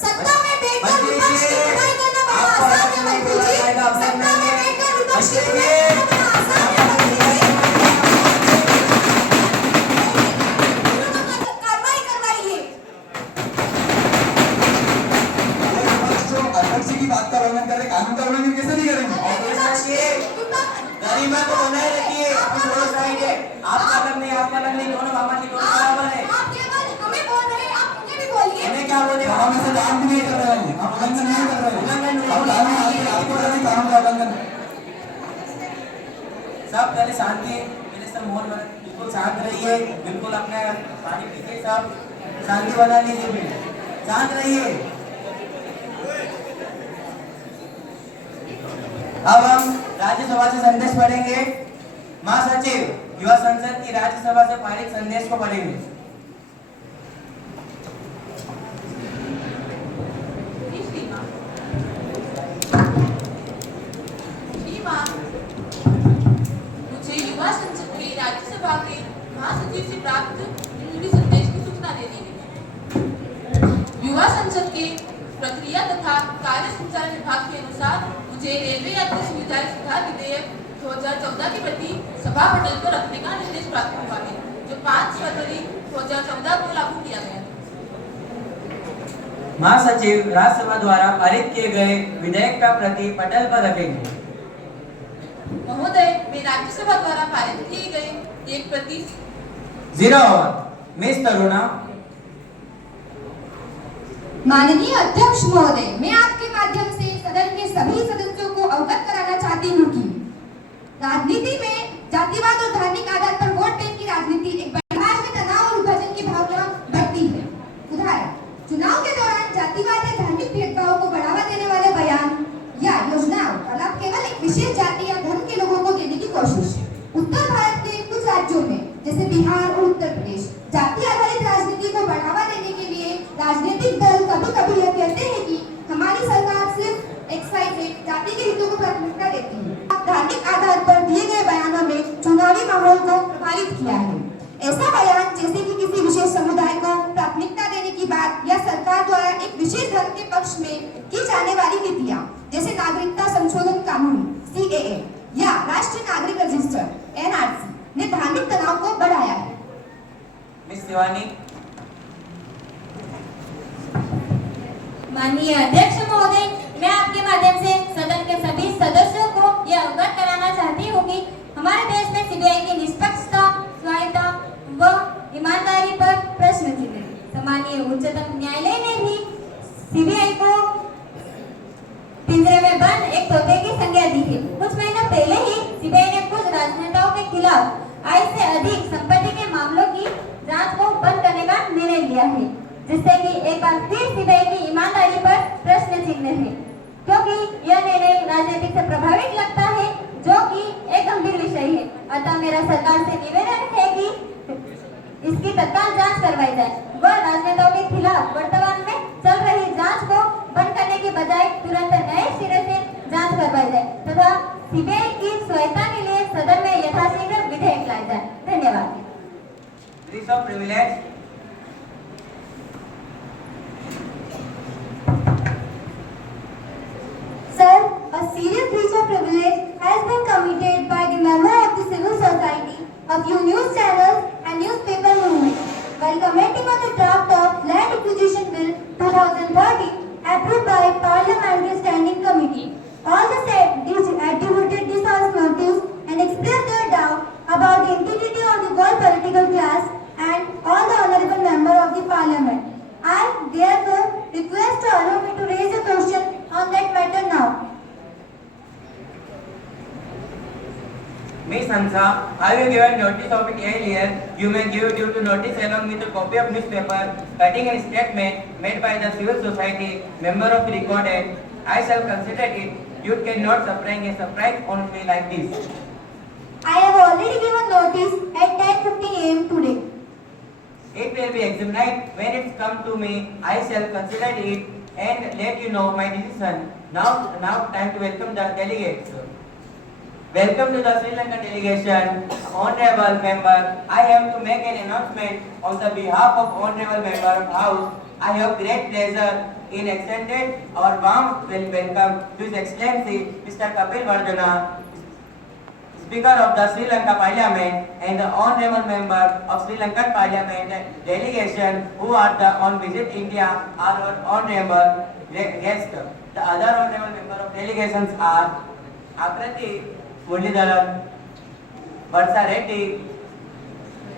सत्ता में बैठकर विपक्ष की बुराई करना बड़ा आसान है मंत्री जी। सत्ता में बैठकर विपक्ष की बुराई करना बड़ा आसान है मंत्री जी। कार्रवाई करवाइए। अध्यक्ष की बात का उल्लंघन करे, कानून का उल्लंघन कैसे नहीं करेंगे? गरिमा को बनाए रखिए, आपका अलग नहीं, दोनों मामा जी दोनों बराबर है। आप केवल हमें बोल रहे हैं, आप मुझे भी बोलिए। हमें क्या बोले? हम ऐसे काम भी नहीं कर रहे हैं, हम उल्लंघन नहीं कर रहे हैं, हम आपको कानून का उल्लंघन। सब पहले शांति, पहले सब माहौल बिल्कुल शांत रहिए, बिल्कुल अपना पानी पीजिए, सब शांति बना लीजिए, शांत रहिए। अब हम राज्यसभा से संदेश पढ़ेंगे। महासचिव युवा संसद की राज्यसभा से पारित संदेश को पढ़ेंगे। मुझे युवा संसद में राज्यसभा के महासचिव से प्राप्त जरूरी संदेश की सूचना दे दी गई। युवा संसद के प्रक्रिया तथा कार्य संचालन विभाग के अनुसार मुझे रेलवे यात्री सुविधाएं सुधार विधेयक 2014 के प्रति सभा पटल पर रखने का निर्देश प्राप्त हुआ है, जो 5 फरवरी 2014 को लागू किया गया। महासचिव राज्यसभा द्वारा पारित किए गए विधेयक का प्रति पटल पर रखेंगे। महोदय, मैं राज्यसभा द्वारा पारित किए गए एक प्रति 0 मिस तरुणा। माननीय अध्यक्ष महोदय, मैं आपके माध्यम से सदन के सभी सदस्यों को अवगत कराना चाहती हूँ कि राजनीति में जातिवाद और धार्मिक आधार पर वोट बैंक की राजनीति एक बड़े समाज में तनाव और विभाजन की भावना बढ़ती है। उदाहरण, चुनाव के दौरान जातिवाद या धार्मिक भेदभाव को बढ़ावा देने वाले बयान, माननीय अध्यक्ष महोदय, मैं आपके माध्यम से सदन के सभी सदस्यों को यह अवगत कराना चाहती हूँ कि हमारे देश में सीबीआई की निष्पक्षता, स्वायत्ता व ईमानदारी पर प्रश्न चिन्ह है। माननीय उच्चतम न्यायालय ने भी सीबीआई को पिंजरे में बंद एक तोते की संज्ञा दी है। कुछ महीनों पहले ही सीबीआई ने कुछ राजनेताओं के खिलाफ आय से अधिक संपत्ति के मामलों की जांच को बंद करने का निर्णय लिया है, जिससे कि एक बार फिर सीबीआई की ईमानदारी पर प्रश्न चिन्ह है, क्योंकि यह निर्णय राजनीतिक से प्रभावित लगता है, जो कि एक गंभीर विषय है। अतः मेरा सरकार से निवेदन है कि इसकी तत्काल जांच करवाई जाए व राजनेताओं के खिलाफ वर्तमान में चल रही जांच को बंद करने के बजाय तुरंत नए सिरे से जांच करवाई जाए तथा सीबीआई की स्वायत्ता के लिए सदन में यथाशीघ्र विधेयक लाए जाए। धन्यवाद। Sir, a serious breach of privilege has been committed by the member of the civil society, a few news channels and newspaper movement. While commenting on the draft of Land Acquisition Bill 2013 approved by Parliamentary Standing Committee, all the said attributed this as motives and expressed their doubt about the integrity of the world political class and all the honorable member of the Parliament. I therefore request to allow me to raise a question on that matter now. Miss Hansa, have you given notice of it earlier? You may give due to notice along with a copy of newspaper cutting a statement made by the civil society member of the recorded. I shall consider it. You cannot spring a surprise on me like this. I have already given notice at 10:50 a.m. today. It will be examined. When it's come to me, I shall consider it and let you know my decision. Now time to welcome the delegates. Welcome to the Sri Lankan delegation, honorable member. I have to make an announcement on the behalf of honorable member of House. I have great pleasure in extending our warm welcome to His Excellency Mr. Kapil Vardhana, Speaker of the Sri Lanka Parliament, and the honorable member of Sri Lankan Parliament delegation who are on visit India are our honorable guests. The other honorable member of delegations are Akrati Muralidharan, Varsha Reddy,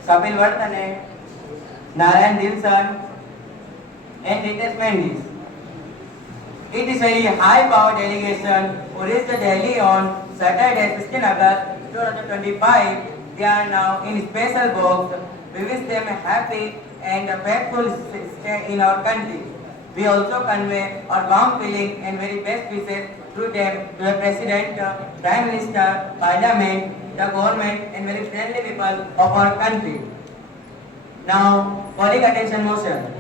Kapil Vardhane, Narayan Dilson, and Ritesh Mendis. It is a high-power delegation who reached Delhi on Saturday, 16 August 2025. They are now in special box. We wish them a happy and a faithful stay in our country. We also convey our warm feeling and very best wishes through them to the President, Prime Minister, Parliament, the government, and very friendly people of our country. Now, calling attention motion.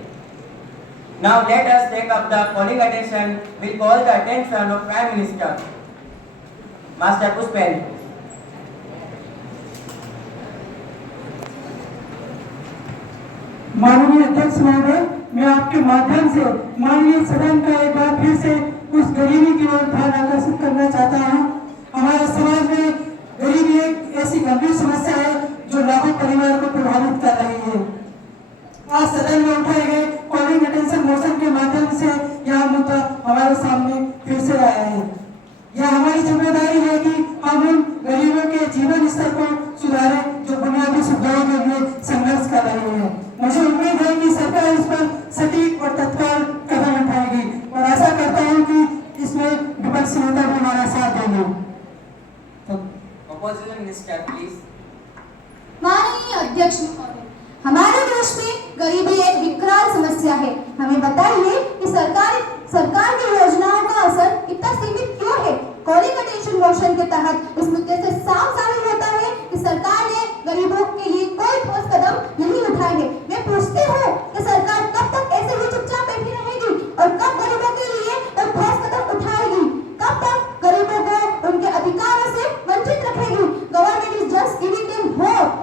Now let us take up the calling attention. We call the attention of Prime Minister, Master Pushpen. माननीय अध्यक्ष महोदय, मैं आपके माध्यम से माननीय सदन का एक बार फिर से उस गरीबी की ओर ध्यान आकर्षित करना चाहता हूँ। हमारे समाज में गरीबी एक ऐसी गंभीर समस्या है जो लाखों परिवार को प्रभावित कर रही है। आज सदन में उठाए गए कॉलिंग अटेंशन मोशन के माध्यम से यह मुद्दा हमारे सामने फिर से आया है। यह हमारी जिम्मेदारी है कि हम उन गरीबों के जीवन स्तर को सुधारें जो बुनियादी सुविधाओं के लिए संघर्ष कर रहे हैं। मुझे उम्मीद है कि सरकार इस पर सटीक और तत्काल कदम उठाएगी और आशा करता हूं कि इसमें विपक्षी नेता भी हमारा साथ देंगे। Opposition Minister, please. माननीय अध्यक्ष महोदय, हमारे देश में गरीबी एक विकराल समस्या है। हमें बताइए कि सरकार की योजनाओं का असर इतना सीमित क्यों है? कॉलिंग अटेंशन मोशन के तहत इस मुद्दे से साफ जाहिर होता है कि सरकार ने गरीबों के लिए कोई ठोस कदम नहीं उठाए हैं। मैं पूछती हूँ कि सरकार कब तक ऐसे ही चुपचाप बैठी रहेगी और कब गरीबों के लिए कोई ठोस कदम उठाएगी? कब तक गरीबों को उनके अधिकारों से वंचित रखेगी? Government is just giving them hope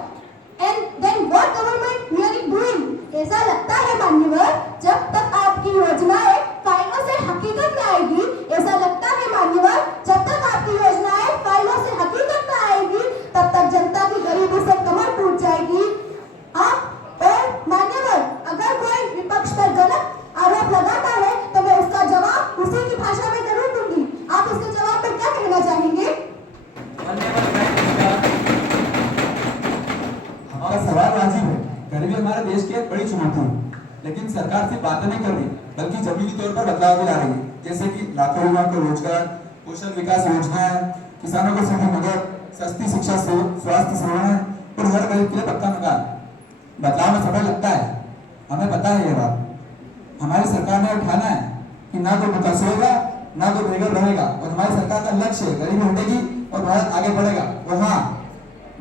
and then what government really doing? ऐसा लगता है मान्यवर, जब तक आपकी योजनाएं फाइलों से हकीकत में आएगी, ऐसा लगता है मान्यवर, जब तक आपकी योजनाएं फाइलों से हकीकत में आएगी, तब तक जनता की गरीबी से कमर टूट जाएगी। आप और बड़ी चुनौती है, लेकिन सरकार सिर्फ बातें नहीं कर रही बल्कि जमीनी तौर पर बदलाव भी ला रही है, जैसे कि लाखों युवाओं को रोजगार, कौशल विकास योजनाएं, किसानों को सीधी मदद, सस्ती शिक्षा, स्वास्थ्य सेवाएं और हर गरीब के लिए पक्का मकान। बदलाव में समय लगता है, हमें पता है ये बात। हमारी सरकार ने उठाना है कि ना तो भूखा सोएगा ना तो बेघर रहेगा, और हमारी सरकार का लक्ष्य है गरीबी हटेगी और भारत आगे बढ़ेगा। और हाँ,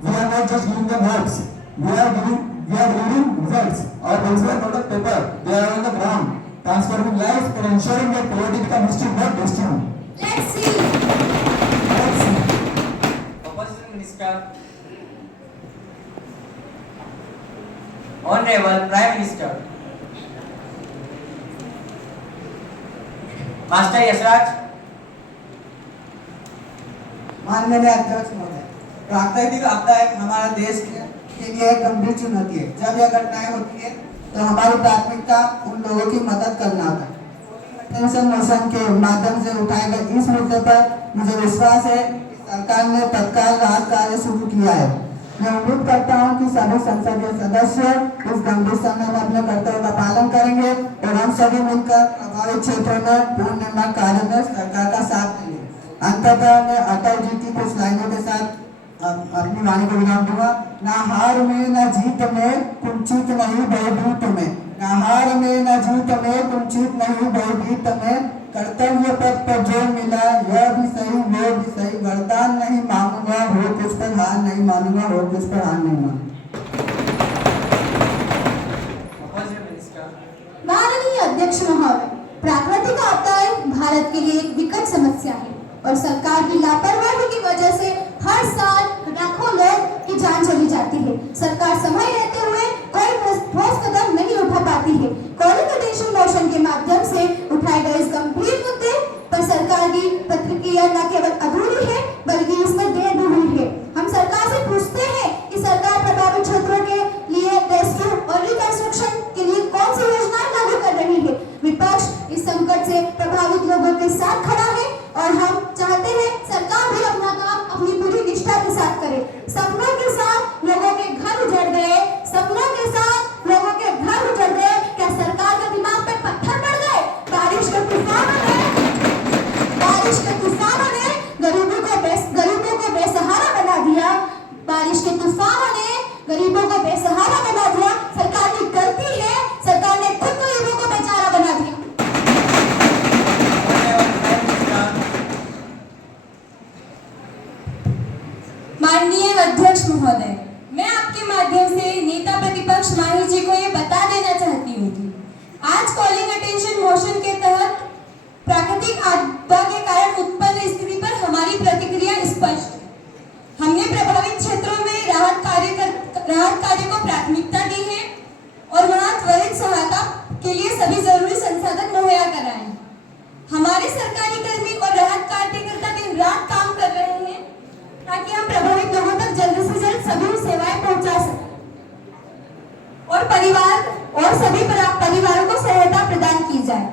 we are not just giving them words, we are delivering results. Our bills are not on paper, they are on the ground, transforming lives and ensuring that poverty becomes history, not destiny. Let's see. Opposition Minister, Honorable Prime Minister, Master Yashraj, माननीय अध्यक्ष महोदय, प्राकृतिक आपदा एक हमारे देश के लिए एक गंभीर चुनौती है। जब यह घटनाएं होती है तो हमारी प्राथमिकता उन लोगों की मदद करना होता है। टेंशन मोशन के माध्यम से उठाए गए इस मुद्दे पर मुझे विश्वास है कि सरकार ने तत्काल राहत कार्य शुरू किया है। मैं उम्मीद करता हूं कि सभी संसदीय सदस्य इस गंभीर समय में अपने कर्तव्य का पालन करेंगे और हम सभी मिलकर प्रभावित क्षेत्रों में पुनर्निर्माण कार्य में सरकार का साथ देंगे। अंततः मैं अटल जी की कुछ लाइनों के साथ अपनी वाणी को विराम दूंगा। ना हार में ना जीत में, कुंचित नहीं भयभीत में, ना हार में ना जीत में, कुंचित नहीं भयभीत में, कर्तव्य पथ पर जो मिला यह भी सही वो भी सही, वरदान नहीं मांगूंगा हो कुछ पर हार नहीं मानूंगा, हो कुछ पर हार नहीं मानूंगा। Opposition Minister, माननीय अध्यक्ष महोदय, प्राकृतिक आपदाएं भारत के लिए एक विकट समस्या है और सरकार की लापरवाही की वजह से हर साल लाखों लोग की जान चली जाती है। सरकार समय रहते हुए कोई ठोस कदम नहीं उठा पाती है। कॉलिंग अटेंशन मोशन के माध्यम से उठाए गए इस गंभीर मुद्दे पर सरकार की प्रतिक्रिया न केवल अधूरी है बल्कि इसमें देर भी हुई है। हम सरकार से पूछते हैं कि सरकार प्रभावित क्षेत्रों के लिए रेस्क्यू और रिकंस्ट्रक्शन के लिए कौन सी योजनाएं लागू कर रही है। विपक्ष इस संकट से प्रभावित लोगों के साथ खड़ा है और हम चाहते हैं सरकार भी अपना काम अपनी पूरी निष्ठा के साथ करे। सपनों के साथ लोगों के घर उजड़ गए, सपनों के साथ लोगों के घर उजड़ गए। क्या सरकार के दिमाग पे पत्थर पड़ गए? बारिश के तूफानों ने गरीबों को बेसहारा बना दिया। बारिश के तूफानों ने गरीबों को बेसहारा बना दिया। सरकार की गलती है, सरकार ने खुद गरीबों को बेचारा बना दिया। माननीय अध्यक्ष महोदय, मैं आपके माध्यम से नेता प्रतिपक्ष माही जी को ये बता देना चाहती हूँ कि आज कॉलिंग अटेंशन मोशन के तहत प्राकृतिक आपदा के कारण उत्पन्न स्थिति पर हमारी प्रतिक्रिया स्पष्ट है। हमने प्रभावित क्षेत्रों में राहत कार्य को प्राथमिकता दी है और वहां त्वरित सहायता के लिए सभी जरूरी संसाधन मुहैया कराए हैं। हमारे सरकारी कर्मी और राहत कार्यकर्ता दिन रात काम कर रहे हैं ताकि हम प्रभावित लोगों तक जल्द से जल्द सभी सेवाएं पहुंचा सकें और सभी परिवारों को सहायता प्रदान की जाए।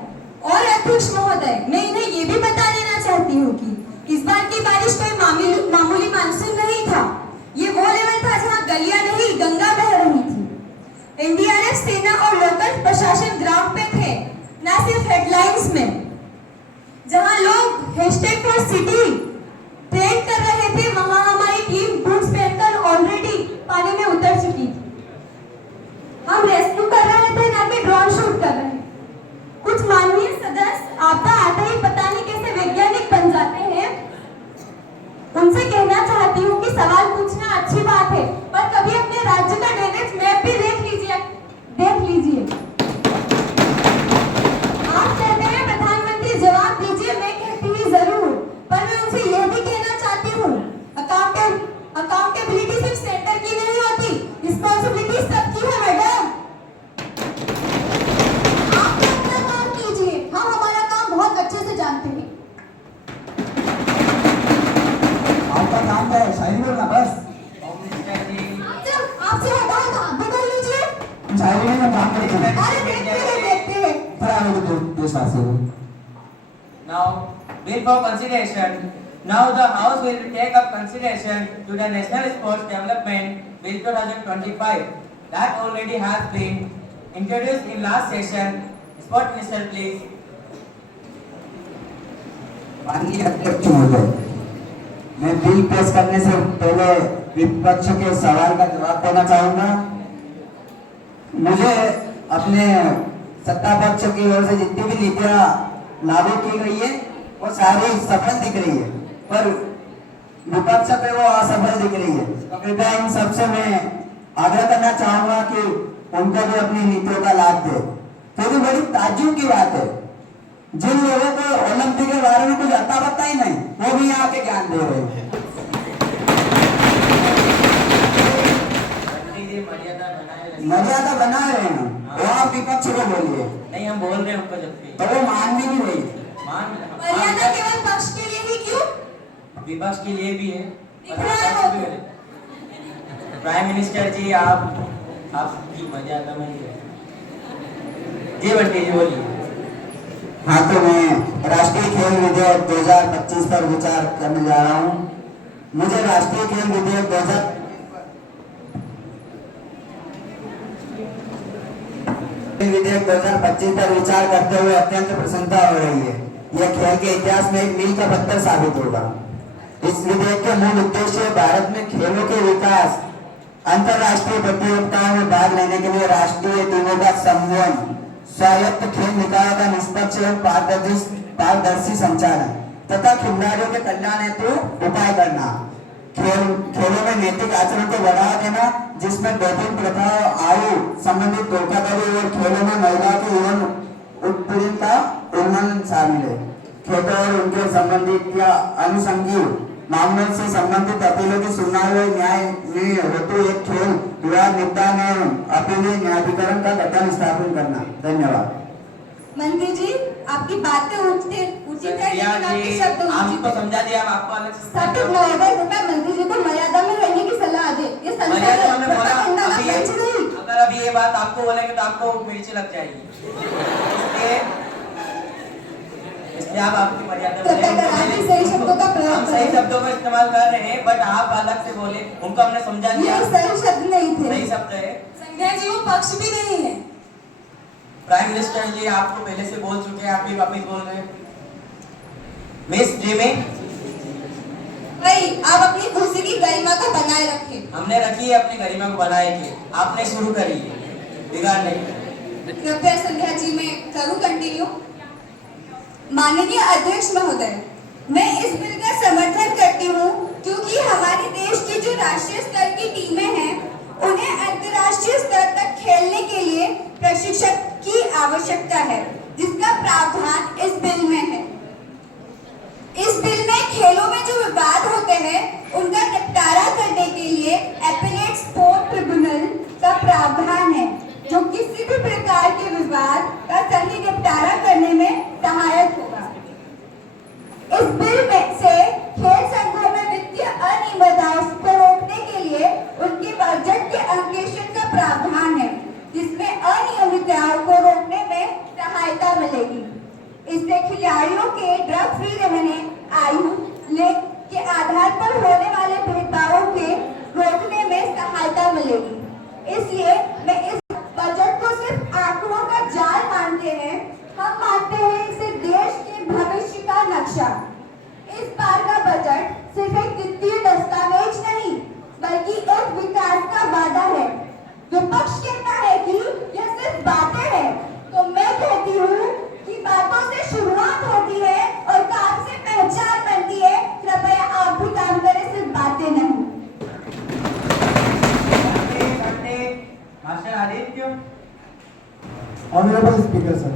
और अध्यक्ष महोदय, मैं इन्हें ये भी बता देना चाहती हूँ कि इस बार की बारिश कोई मामूली मानसून नहीं था। ये वो लेवल था जहाँ गलियां नहीं गंगा बह रही थी। एनडीआरएफ, सेना और लोकल प्रशासन ग्राउंड पे थे, न सिर्फ हेडलाइंस में। जहाँ लोग #4City ट्रेन कर रहे थे, वहां हमारी टीम बूट्स पहनकर ऑलरेडी पानी में उतर चुकी थी। हम रेस्क्यू कर रहे थे, ना कि ड्रोन शूट कर रहे थे। कुछ माननीय सदस्य आपदा आते ही पता नहीं कैसे वैज्ञानिक बन जाते हैं। उनसे कहना चाहती हूँ कि सवाल पूछना अच्छी बात है, पर कभी अपने राज्य का ड्रेनेज मैप भी देख लीजिए। आप कहते हैं प्रधानमंत्री जवाब दीजिए, मैं कहती हूँ जरूर, पर मैं उनसे यह भी कहना चाहती हूँ अकाउंटेबिलिटी सिर्फ सेंटर की नहीं होती, रिस्पॉन्सिबिलिटी सबकी है मैडम। आप अपना काम कीजिए, हम हमारा काम बहुत अच्छे से जानते हैं। आपका काम है शायरी बोलना बस। आपसे हटा बदल लीजिए। शायरी में हम काम करेंगे। अरे देखते हैं। पर आगे तो देशवासियों को। Now, bill for consideration. Now the House will take up consideration to the National Sports Development Bill 2025 that already has been introduced in last session. Sport Minister, please. माननीय अध्यक्ष महोदय, मैं बिल पेश करने से पहले विपक्ष के सवाल का जवाब देना चाहूंगा। मुझे अपने सत्ता पक्ष की ओर से जितनी भी नीतियां लागू की गई है वो सारी सफल दिख रही है, पर विपक्ष पे वो असफल दिख रही है। तो कृपया इन सबसे मैं आग्रह करना चाहूंगा कि उनको भी अपनी नीतियों का लाभ दे। क्योंकि बड़ी ताज्जुब की बात है, जिन लोगों को ओलंपिक के बारे में कुछ अता पता ही नहीं, वो भी यहाँ के ज्ञान दे रहे हैं। मर्यादा बना रहे हैं वो, आप विपक्ष को बोलिए। नहीं, हम बोल रहे हैं उनको जब भी। तो वो मान भी नहीं रही। मर्यादा केवल पक्ष के लिए ही क्यों? विपक्ष के लिए भी है। है। प्राइम मिनिस्टर जी, आपकी मर्यादा में ही है। जी बंटी जी बोलिए। हाँ, तो मैं राष्ट्रीय खेल विधेयक 2025 पर विचार करने जा रहा हूँ। मुझे राष्ट्रीय खेल विधेयक 2025 पर विचार करते हुए अत्यंत प्रसन्नता हो रही है। यह खेल के इतिहास में एक मील का पत्थर साबित होगा। इस विधेयक के मूल उद्देश्य भारत में खेलों के विकास, अंतरराष्ट्रीय प्रतियोगिताओं में भाग लेने के लिए राष्ट्रीय टीमों का संबंध, स्वायत्त खेल निकायों का निष्पक्ष एवं पारदर्शी संचालन तथा खिलाड़ियों के कल्याण हेतु उपाय करना। खेलों में नैतिक आचरण को बढ़ावा देना, जिसमें डोपिंग प्रथा, आयु संबंधित धोखाधड़ी और खेलों में महिलाओं के यौन उत्पीड़न का उल्लंघन शामिल है। खेलों और उनके संबंधित या अनुषंगी मामलों से संबंधित अपीलों की सुनवाई और न्याय हेतु एक खेल विवाद निपटान एवं अपीलीय न्यायाधिकरण का गठन स्थापन करना। धन्यवाद। मंत्री जी, आपकी बातें उचित है, लेकिन आपके शब्द आपको समझा दिया, आपको अलग से सत्य महोदय, कृपया मंत्री जी को मर्यादा में रहने की सलाह दे। ये मर्यादा में बोला। संसद अगर अब ये बात आपको बोलेंगे तो आपको मिर्ची लग जाएगी। इसलिए आप आपकी मर्यादा में सही शब्दों का प्रयोग हम सही शब्दों का इस्तेमाल कर रहे हैं, बट आप अलग से बोले, उनको हमने समझा दिया। ये सही शब्द नहीं थे। सही शब्द है। संध्या जी, वो पक्ष भी नहीं है। प्राइम मिनिस्टर जी आपको पहले से बोल चुके हैं, आप भी वापस बोल रहे हैं। मिस जिमी, भाई आप अपनी कुर्सी की गरिमा को बनाए रखें। हमने रखी है अपनी गरिमा को बनाए के, आपने शुरू करी है, बिगाड़ नहीं। कृपया संध्या जी, मैं करूं कंटिन्यू? माननीय अध्यक्ष महोदय, मैं इस बिल का समर्थन करती हूँ क्योंकि हमारे देश की जो राष्ट्रीय स्तर की टीमें हैं, उन्हें अंतर्राष्ट्रीय स्तर तक खेलने के लिए प्रशिक्षक की आवश्यकता है, जिसका प्रावधान इस बिल में है। इस बिल में खेलों में जो विवाद होते हैं, उनका निपटारा करने के लिए एपेलेट स्पोर्ट ट्रिब्यूनल का प्रावधान है, जो किसी भी प्रकार के विवाद का सही निपटारा करने में सहायक होगा। इस बिल में से खेल संघों में वित्तीय अनियमितताओं को रोकने के लिए उनके बजट के अंकेक्षण का प्रावधान है, जिसमें अनियमितताओं को रोकने में सहायता मिलेगी। इससे खिलाड़ियों के ड्रग फ्री रहने, आयु के आधार पर होने वाले भेदभावों के रोकने में सहायता मिलेगी। इसलिए मैं इस बजट को सिर्फ आंकड़ों का जाल मानते हैं, हम मानते हैं इसे देश के भविष्य का नक्शा। इस बार का बजट सिर्फ एक वित्तीय दस्तावेज नहीं, बल्कि एक विकास का वादा है। विपक्ष कहता है कि यह सिर्फ बातें हैं, तो मैं कहती हूँ कि बातों से शुरुआत होती है और काम से पहचान बनती है। कृपया आप भी काम करें, सिर्फ बातें नहीं। Honorable Speaker, sir,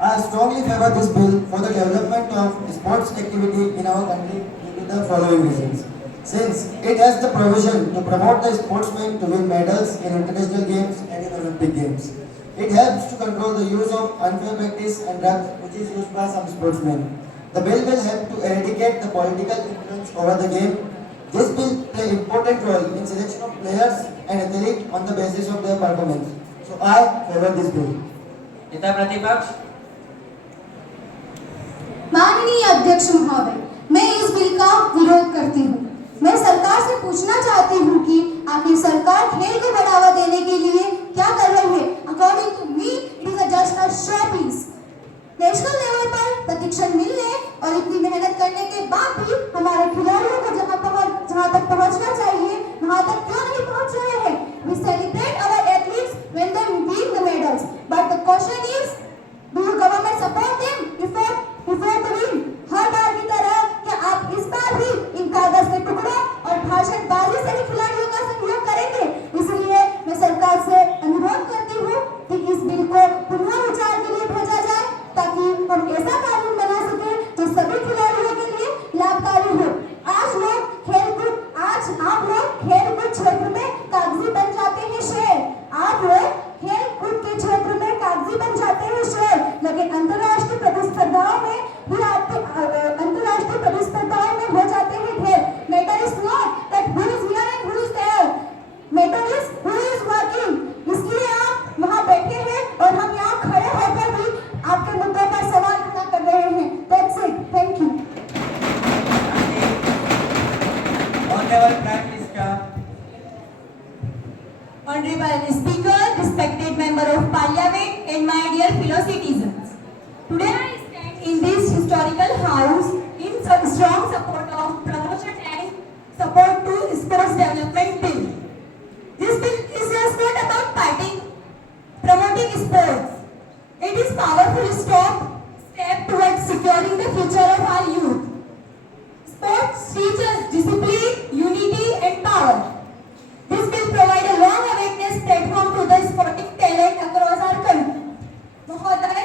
I strongly favor this bill for the development of sports activity in our country due to the following reasons. Since it has the provision to promote the sportsmen to win medals in international games and in Olympic games. It helps to control the use of unfair practice and drugs which is used by some sportsmen. The bill will help to eradicate the political influence over the game. This bill play an important role in selection of players and athletes on the basis of their performance. So I favor this bill. नेता प्रतिपक्ष। माननीय अध्यक्ष महोदय, मैं इस bill का विरोध करती हूँ। मैं सरकार से पूछना चाहती हूँ कि आखिर सरकार खेल को बढ़ावा देने के लिए क्या कर रही है। अकॉर्डिंग टू नेशनल लेवल पर प्रशिक्षण मिलने और इतनी मेहनत करने के बाद भी हमारे खिलाड़ियों को जहां तक पहुंचना चाहिए वहां तक क्यों नहीं पहुंच रहे हैं? We celebrate our athletes when they win the medals, but the question is, do the government support them before the win? हर बार की तरह क्या आप इस बार भी इन कागज के टुकड़ों और भाषणबाजी से ही खिलाड़ियों का सहयोग करेंगे? इसलिए मैं सरकार से अनुरोध करती हूँ कि इस बिल को पुनः विचार के लिए भेजा जाए ताकि हम ऐसा कानून बना सके जो सभी खिलाड़ियों के लिए लाभकारी हो। आज आप लोग खेलकूद क्षेत्र में कागजी बन जाते हैं शेर। आप लोग खेलकूद के क्षेत्र में कागजी बन जाते हैं शेर, लेकिन अंतर्राष्ट्रीय प्रतिस्पर्धाओं में हो जाते हैं ढेर। Matter is not that who is here and who is there, matter is who is working. इसलिए आप वहां बैठे हैं और हम यहाँ खड़े होकर भी आपके मुद्दों पर सवाल खड़ा कर रहे हैं। That's it, thank you. Honourable prime minister, Honorable Speaker, respected Member of Parliament, and my dear fellow citizens. Today I stand in this historical house in strong support of promotion and support to sports development bill. This bill is just not about promoting sports. It is powerful step towards securing the future of our youth. Sports teaches discipline, unity, and power. This will provide a long awareness platform to the sporting talent across our country. महोदय,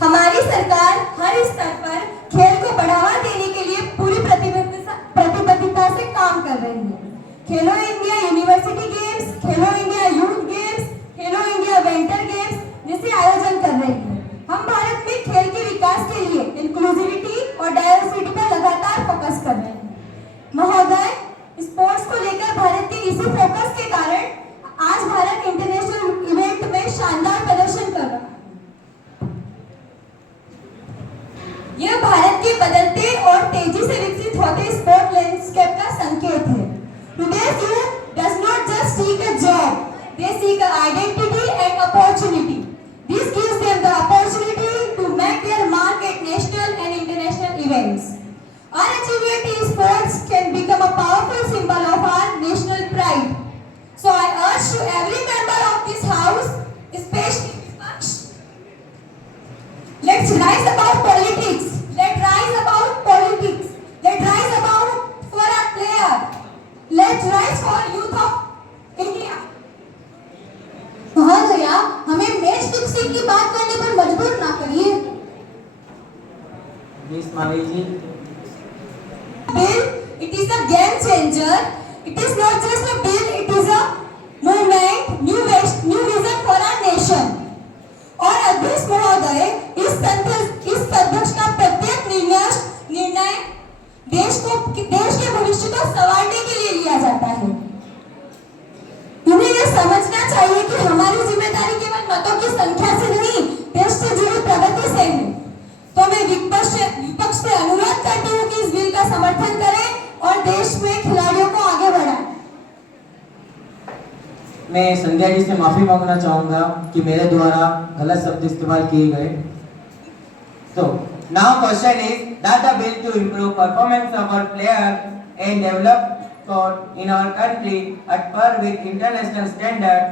हमारी सरकार हर स्तर पर खेल को बढ़ावा देने के लिए पूरी प्रतिबद्धता से काम कर रही है। खेलो इंडिया यूनिवर्सिटी गेम्स, खेलो इंडिया यूथ गेम्स, खेलो इंडिया विंटर गेम्स जैसे आयोजन कर रही है। हम भारत में खेल के विकास के लिए इंक्लूसिविटी और डाइवर्सिटी पर लगातार फोकस कर रहे हैं। महोदय, स्पोर्ट्स को लेकर भारत के इसी फोकस के कारण आज भारत इंटरनेशनल इवेंट में शानदार प्रदर्शन कर रहा है। यह भारत के बदलते और तेजी से विकसित होते स्पोर्ट लैंडस्केप का संकेत है। Today's youth does not just seek a job, they seek an identity and opportunity. This gives them the opportunity to make their mark at national and international events. Our achievement in sports can become a powerful symbol of our national pride. So I urge to every member of this house, especially Vipaksh, let's rise above politics. Let's rise above politics. Let's rise above for our player. Let's rise for youth of India. महोदया, हमें match fixing की बात करने पर मजबूर ना करिए। Miss Mavi ji, bill, it is a game changer. It is not just a bill, it is a movement, new vision for our nation. और अध्यक्ष महोदय, इस अध्यक्ष का प्रत्येक निर्णय देश के भविष्य को संवारने के लिए लिया जाता है। उन्हें यह समझना चाहिए कि हमारी जिम्मेदारी केवल मतों की संख्या से नहीं, देश से जुड़ी प्रगति से है। तो मैं विपक्ष से अनुरोध करती हूँ कि इस बिल का समर्थन करें और देश में खिलाड़ियों को आगे बढ़ाएं। मैं संध्या जी से माफी मांगना चाहूंगा कि मेरे द्वारा गलत शब्द इस्तेमाल किए गए। So now question is that the bill to improve performance of our player and develop sport in our country at par with international standard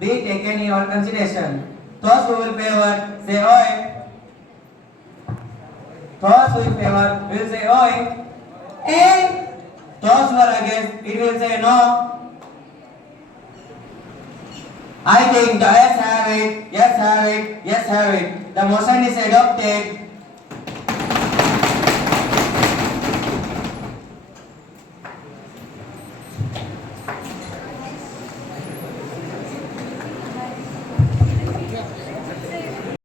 be taken in your consideration. Those who will favor say aye. Those who will favor will say aye. And those who are against it will say no. I think the yes have it, yes have it, yes have it. The motion is adopted.